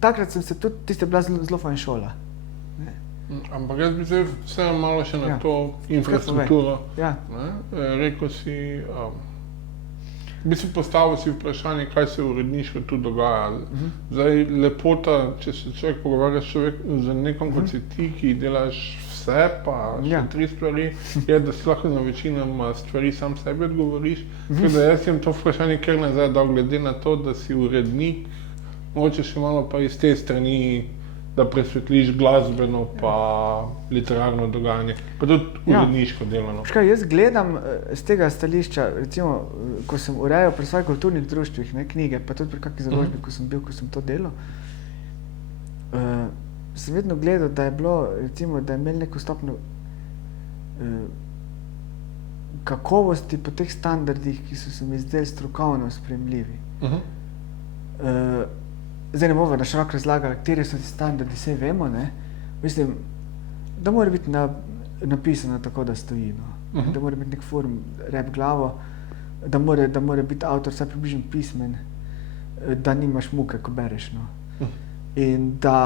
takrat sem se tudi, tiste bila zelo fajn šola. Ampak jaz bi zdaj vse malo še na to infrastrukturo. Ja. Rekel si, Bi si postavil vprašanje, kaj se v uredništvu tu dogaja. Zdaj, lepota, če se človek pogovarja z nekom, kot si ti, ki delaš vse, pa še 3 stvari, je, da si lahko na večinoma stvari sam sebi odgovoriš. Tako da jaz sem to vprašanje kar nazaj dal, glede na to, da si urednik, mogoče še malo pa iz te strani, da presvetliš glasbeno pa literarno dogajanje, pa tudi uredniško delo. Škaj, jaz gledam z tega stališča, recimo, ko sem urejal pri svojih kulturnih društvih, knjige, pa tudi pri kakšni založbi, ko sem to delal, sem vedno gledal, da je bilo, recimo, da je imel neko stopnjo kakovosti po teh standardih, ki so se mi zdeli strokovno sprejemljivi. Zdaj ne bomo na široko razlagali, kateri so ti standardi, vse vemo, ne? Mislim, da mora biti napisano tako, da stoji, no. Da mora biti nek form, rep glavo, da mora biti avtor vsaj približno pismen, da nimaš muke, ko bereš, no. In da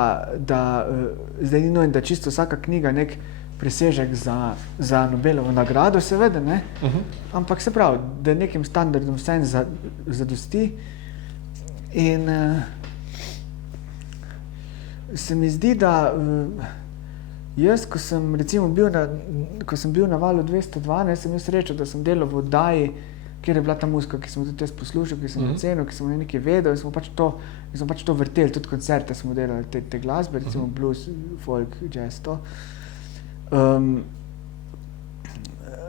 zdaj ni nujno, da čisto vsaka knjiga nek presežek za Nobelovo nagrado, seveda, ne? Ampak se pravi, da nekim standardom vsem zadosti in se mi zdi, da jaz, ko sem recimo bil na Valu 212, sem imel srečo, da sem delal v oddaji, kjer je bila ta muzika, ki sem jo tudi jaz poslušal, ki sem jo cenil, ki sem jo nekaj vedel in smo pač to vrteli, tudi koncerte smo delali te glasbe, recimo blues, folk, jazz, to.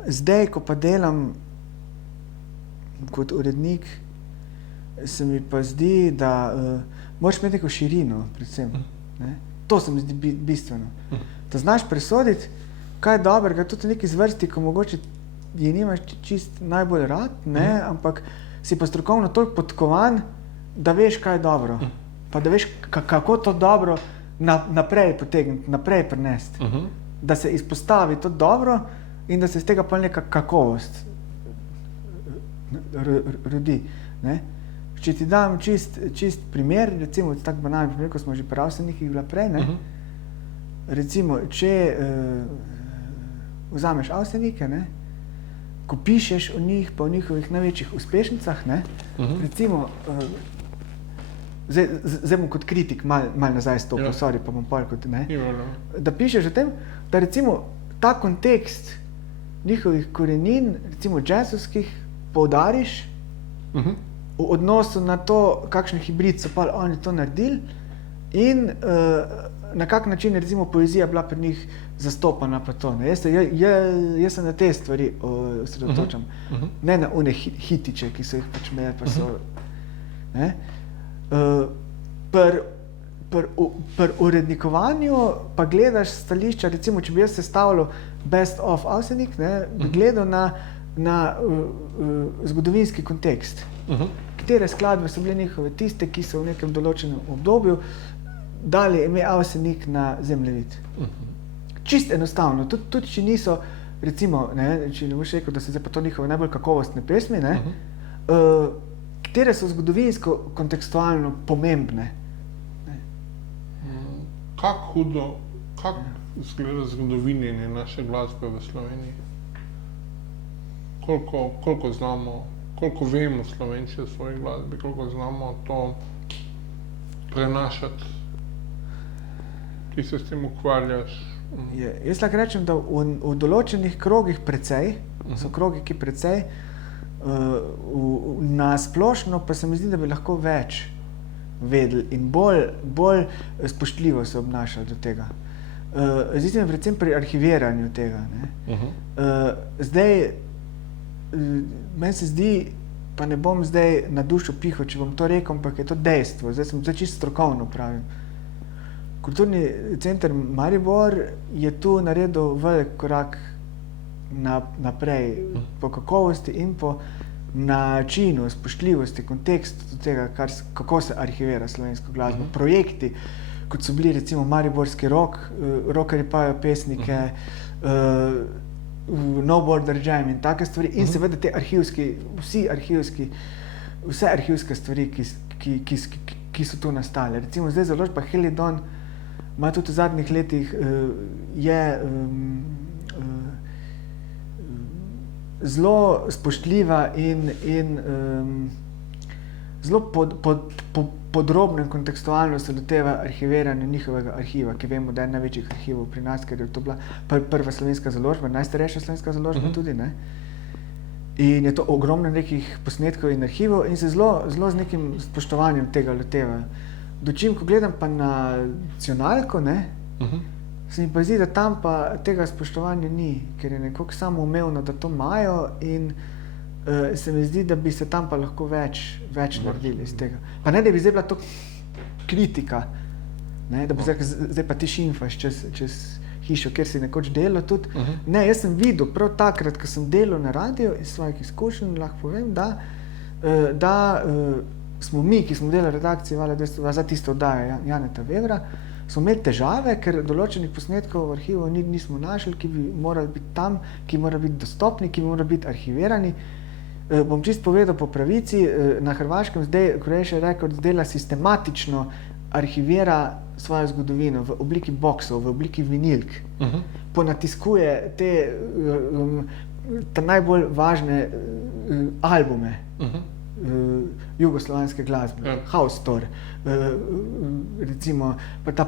Zdaj, ko pa delam kot urednik, se mi pa zdi, da moraš imeti neko širino, predvsem. Ne? To se mi zdi bistveno. Da znaš presoditi, kaj je dobrega, tudi neki zvrsti, ko mogoče je nimaš čist najbolj rad, ne? Ampak si pa strokovno toliko podkovan, da veš, kaj je dobro. Pa da veš, kako to dobro naprej potegniti, naprej prinesti. Da se izpostavi to dobro in da se iz tega pa neka kakovost rodi. Ne? Če ti dam čist primer, recimo tak banalni primer, ko smo že pri Avsenikih bila prej, ne? Recimo, če vzameš Avsenike, ne? Ko pišeš o njih, pa o njihovih največjih uspešnicah, ne? Recimo, zdaj bom kot kritik mal nazaj stopil, sorry, pa bom pol kot, ne? Da pišeš o tem, da recimo ta kontekst njihovih korenin, recimo jazzovskih, poudariš, v odnosu na to, kakšen hibrid so pa oni to naredili in na kak način je recimo poezija bila pri njih zastopana pa to. Jaz se na te stvari osredotočam, ne na one hitiče, ki so jih pač imeli, pa so. Ne? Pri urednikovanju pa gledaš stališča, recimo, če bi jaz sestavljal best of Avsenik, bi gledal na zgodovinski kontekst. Katere skladbe so bile njihove, tiste, ki so v nekem določenem obdobju dali ime Avsenik na zemljevid. Čist enostavno, tudi če niso, recimo, če ne boš rekel, da so zdaj pa to njihove najbolj kakovostne pesmi, katere so zgodovinsko, kontekstualno pomembne. Kako izgleda zgodovinjenje naše glasbe v Sloveniji? Koliko znamo, koliko vemo Slovenci o svoji glasbi, koliko znamo to prenašati, ki se s tem ukvarjaš? Jaz lahko rečem, da v določenih krogih precej, so krogi, ki precej, na splošno pa se mi zdi, da bi lahko več vedeli in bolj spoštljivo se obnašali do tega. Zdi se mi predvsem pri arhiviranju tega. Zdaj, meni se zdi, pa ne bom zdaj na dušo pihal, če bom to rekel, ampak je to dejstvo. Zdaj sem čisto strokovno pravim. Kulturni center Maribor je tu naredil velik korak naprej po kakovosti in po načinu, spoštljivosti, kontekstu tega, kako se arhivira slovensko glasbo. Projekti, kot so bili recimo Mariborski rock, rockerji pajo pesnike, No Border Jam in take stvari in seveda te vse arhivske stvari, ki so tu nastale. Recimo zdaj založba Helidon ima tudi v zadnjih letih zelo spoštljiva in zelo podrobno in kontekstualno se loteva arhiviranja njihovega arhiva, ki vemo, da je največjih arhivov pri nas, ker je to bila prva slovenska založba, najstarejša slovenska založba tudi, ne? In je to ogromno nekih posnetkov in arhivov in se zelo z nekim spoštovanjem tega loteva. Dočim, ko gledam pa na nacionalko, ne, se mi pa zdi, da tam pa tega spoštovanja ni, ker je nekako samoumevno, da to imajo in se mi zdi, da bi se tam pa lahko več naredili iz tega. Pa ne, da bi zdaj bila to kritika, ne, da bi zdaj pa ti šimfaš čez hišo, kjer si nekoč delal tudi. Ne, jaz sem videl prav takrat, ko sem delal na radiju iz svojih izkušenj, lahko povem, da smo mi, ki smo delali redakcije Vala 202 za tisto oddajo Janeta Vebra, smo imeli težave, ker določenih posnetkov v arhivu nismo našli, ki bi morali biti tam, ki morajo biti dostopni, ki morajo biti arhivirani. Bom čisto povedal po pravici, na Hrvaškem zdaj Croatia Records dela sistematično arhivira svojo zgodovino v obliki boksov, v obliki vinilk. Ponatiskuje te najbolj važne albume jugoslovanske glasbe, House Tour, recimo pa ta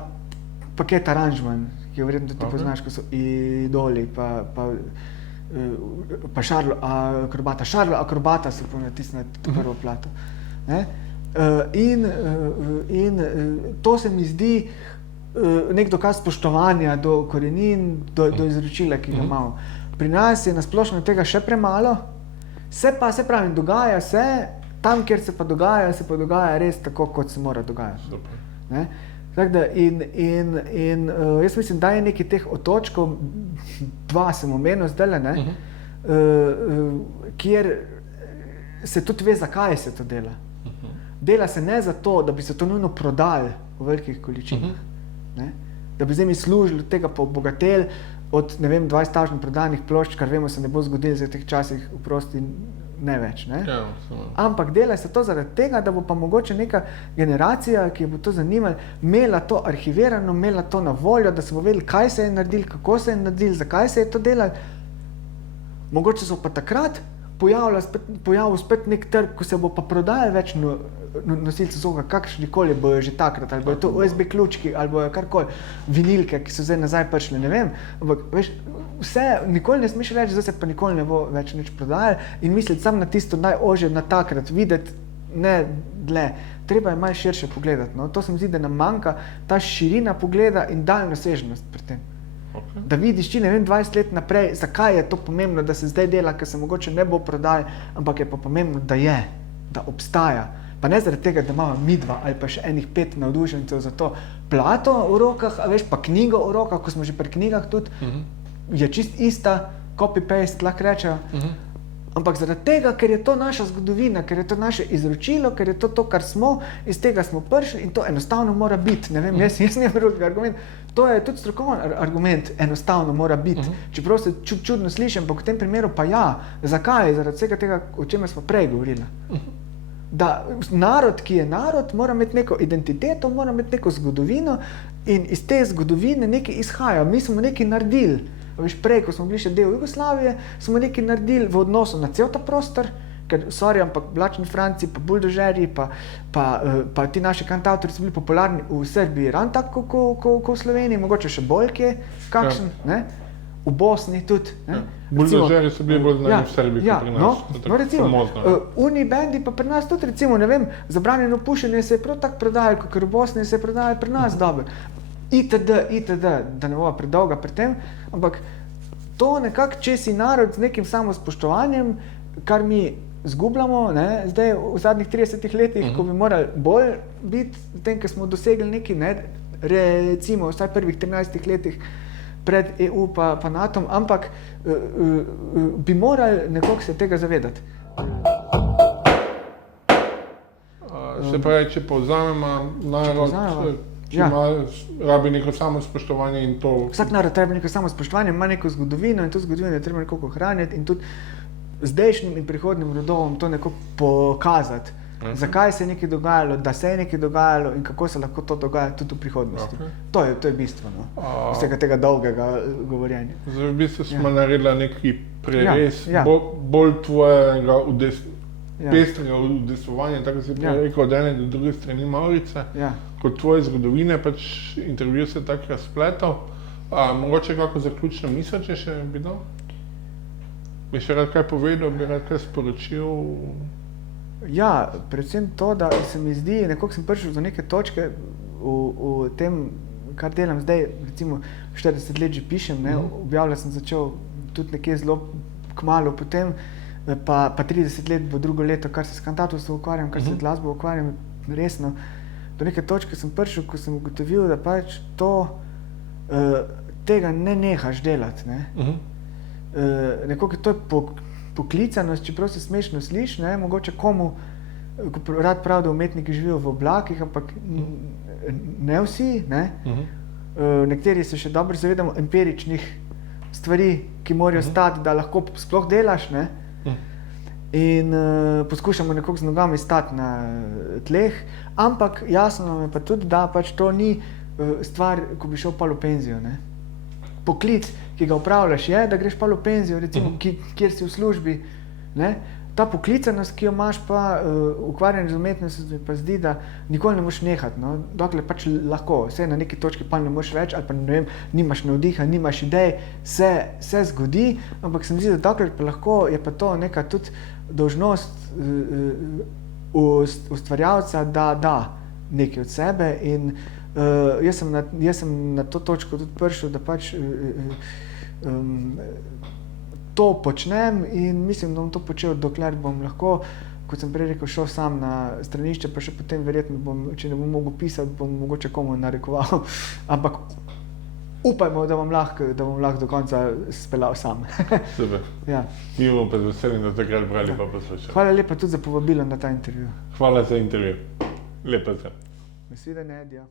paket aranžman, ki je verjetno tudi poznaš, ko so Idoli, pa Šarlo Akrobata. Šarlo Akrobata so ponatisnili to prvo plato. Ne? In to se mi zdi nek dokaz spoštovanja do korenin, do izročila, ki ga imamo. Pri nas je nasplošno tega še premalo, se pravi, dogaja se, tam, kjer se pa dogaja res tako, kot se mora dogajati. Ne? Tako da jaz mislim, da je nekaj teh otočkov, 2 sem omenil zdaj, ne, kjer se tudi ve, zakaj se to dela. Dela se ne zato, da bi se to nujno prodali v velikih količinah, ne? Da bi zdaj mi služili od tega pa obogateli od, ne vem, 20 prodanih plošč, kar vemo se ne bo zgodilo za teh časih vprosti ne več, ne? Ampak dela se to zaradi tega, da bo pa mogoče neka generacija, ki bo to zanimala, imela to arhivirano, imela to na voljo, da se bo vedeli, kaj se je naredilo, kako se je naredilo, zakaj se je to delalo. Mogoče so pa takrat pojavil spet nek trg, ko se bo pa prodajal več nosilcev zvoka, kakšnikoli bojo že takrat, ali bojo to USB ključki, ali bojo karkoli, vinilke, ki so zdaj nazaj prišle, ne vem, ampak veš, vse, nikoli ne smeš reči, zdaj se pa nikoli ne bo več nič prodajal in misliti sam na tisto najožje, na takrat, videti, ne dlje. Treba je malo širše pogledati, no. To se mi zdi, da nam manjka ta širina pogleda in daljnosežnost pri tem. Da vidiš, ne vem, 20 let naprej, zakaj je to pomembno, da se zdaj dela, ker se mogoče ne bo prodajal, ampak je pa pomembno, da obstaja. Pa ne zaradi tega, da imamo midva ali pa še enih 5 navdušencev za to plato v rokah, a veš, pa knjigo v rokah, ko smo že pri knjigah tudi, je čist ista, copy-paste, lahko rečejo. Ampak zaradi tega, ker je to naša zgodovina, ker je to naše izročilo, ker je to, kar smo, iz tega smo prišli in to enostavno mora biti. Ne vem, jaz nimam drugega argumenta. To je tudi strokoven argument, enostavno mora biti. Čeprav se čudno slišim, ampak v tem primeru pa ja. Zakaj? Zaradi vsega tega, o čemer smo prej govorili. Da narod, ki je narod, mora imeti neko identiteto, mora imeti neko zgodovino in iz te zgodovine nekaj izhaja. Mi smo nekaj naredili. Veš, prej, ko smo bili še del Jugoslavije, smo nekaj naredili v odnosu na cel ta prostor, ker, sorry, ampak Blačni Franci, pa buldožerji, pa ti naši kantavtori so bili popularni v Srbiji, ravno tako, kot v Sloveniji, mogoče še bolj kje, kakšen, ne? V Bosni tudi, ne? Buldožerji so bili bolj znani v Srbiji, kot pri nas. No, recimo, uni bendi pa pri nas tudi, recimo, ne vem, Zabranjeno pušenje se je prav tako prodajalo, ker v Bosni se je prodajalo pri nas dobro. itd., da ne bova predolga pri tem, ampak to nekako, če si narod z nekim samospoštovanjem, kar mi zgubljamo, ne, zdaj v zadnjih 30 letih, ko bi morali bolj biti, tem, ker smo dosegli neki, ne, recimo vsaj prvih 13 letih pred EU pa NATO, ampak bi morali nekako se tega zavedati. Se pravi, če povzamemo, narod, ki rabi neko samospoštovanje in to... Vsak narod rabi neko samospoštovanje, ima neko zgodovino in to zgodovino je treba nekako ohranjati in tudi zdajšnjim in prihodnjim rodovom to nekako pokazati. Zakaj se je nekaj dogajalo, da se je nekaj dogajalo in kako se lahko to dogaja tudi v prihodnosti. To je bistvo vsega tega dolgega govorjenja. Zdaj, v bistvu smo naredili neki prerez bolj tvojega pestrega udejstvovanja, tako si rekel, od ene do druge strani Mavrice, kot tvoje zgodovine, pač intervju se tako razpletal. Mogoče kako zaključno misel, če še bi dal? Bi še rad kaj povedal, bi rad kaj sporočil? Ja, predvsem to, da se mi zdi, nekako sem prišel do neke točke v tem, kar delam zdaj, recimo 40 let že pišem, objavljal sem začel tudi nekje zelo kmalu potem, pa 30 let bo drugo leto, kar se s kantatovom ukvarjam, kar se glasbo ukvarjam, resno. Do neke točke sem prišel, ko sem ugotovil, da pač tega ne nehaš delati. Nekako to je poklicanost, čeprav se smešno sliši, mogoče komu, ko rad pravi, da umetniki živijo v oblakih, ampak ne vsi. Nekateri se še dobro zavedamo empiričnih stvari, ki morajo stati, da lahko sploh delaš. In poskušamo nekako z nogami stati na tleh, ampak jasno nam je pa tudi, da pač to ni stvar, ko bi šel pa v penzijo. Poklic, ki ga upravljaš, je, da greš pa v penzijo, recimo, kjer si v službi. Ta poklicanost, ki jo imaš pa ukvarjanje z umetnostjo, pa zdi, da nikoli ne moreš nehati. Dokler pač lahko, vse na neki točki pa ne moreš več, ali pa ne vem, nimaš navdiha, nimaš idej, se zgodi, ampak se mi zdi, da dokler pa lahko, je pa to neka tudi dolžnost ustvarjalca, da da nekaj od sebe in jaz sem na to točko tudi prišel, da pač to počnem in mislim, da bom to počel, dokler bom lahko, kot sem prej rekel, šel sam na stranišče, pa še potem verjetno bom, če ne bom mogel pisati, bom mogoče komu narekoval, ampak upajmo, da bom lahko do konca speljal sam. Super. Mi bomo pa z veseljem do takrat brali pa poslušali. Hvala lepa tudi za povabilo na ta intervju. Hvala za intervju. Lepo se. Nasvidenje, Edija.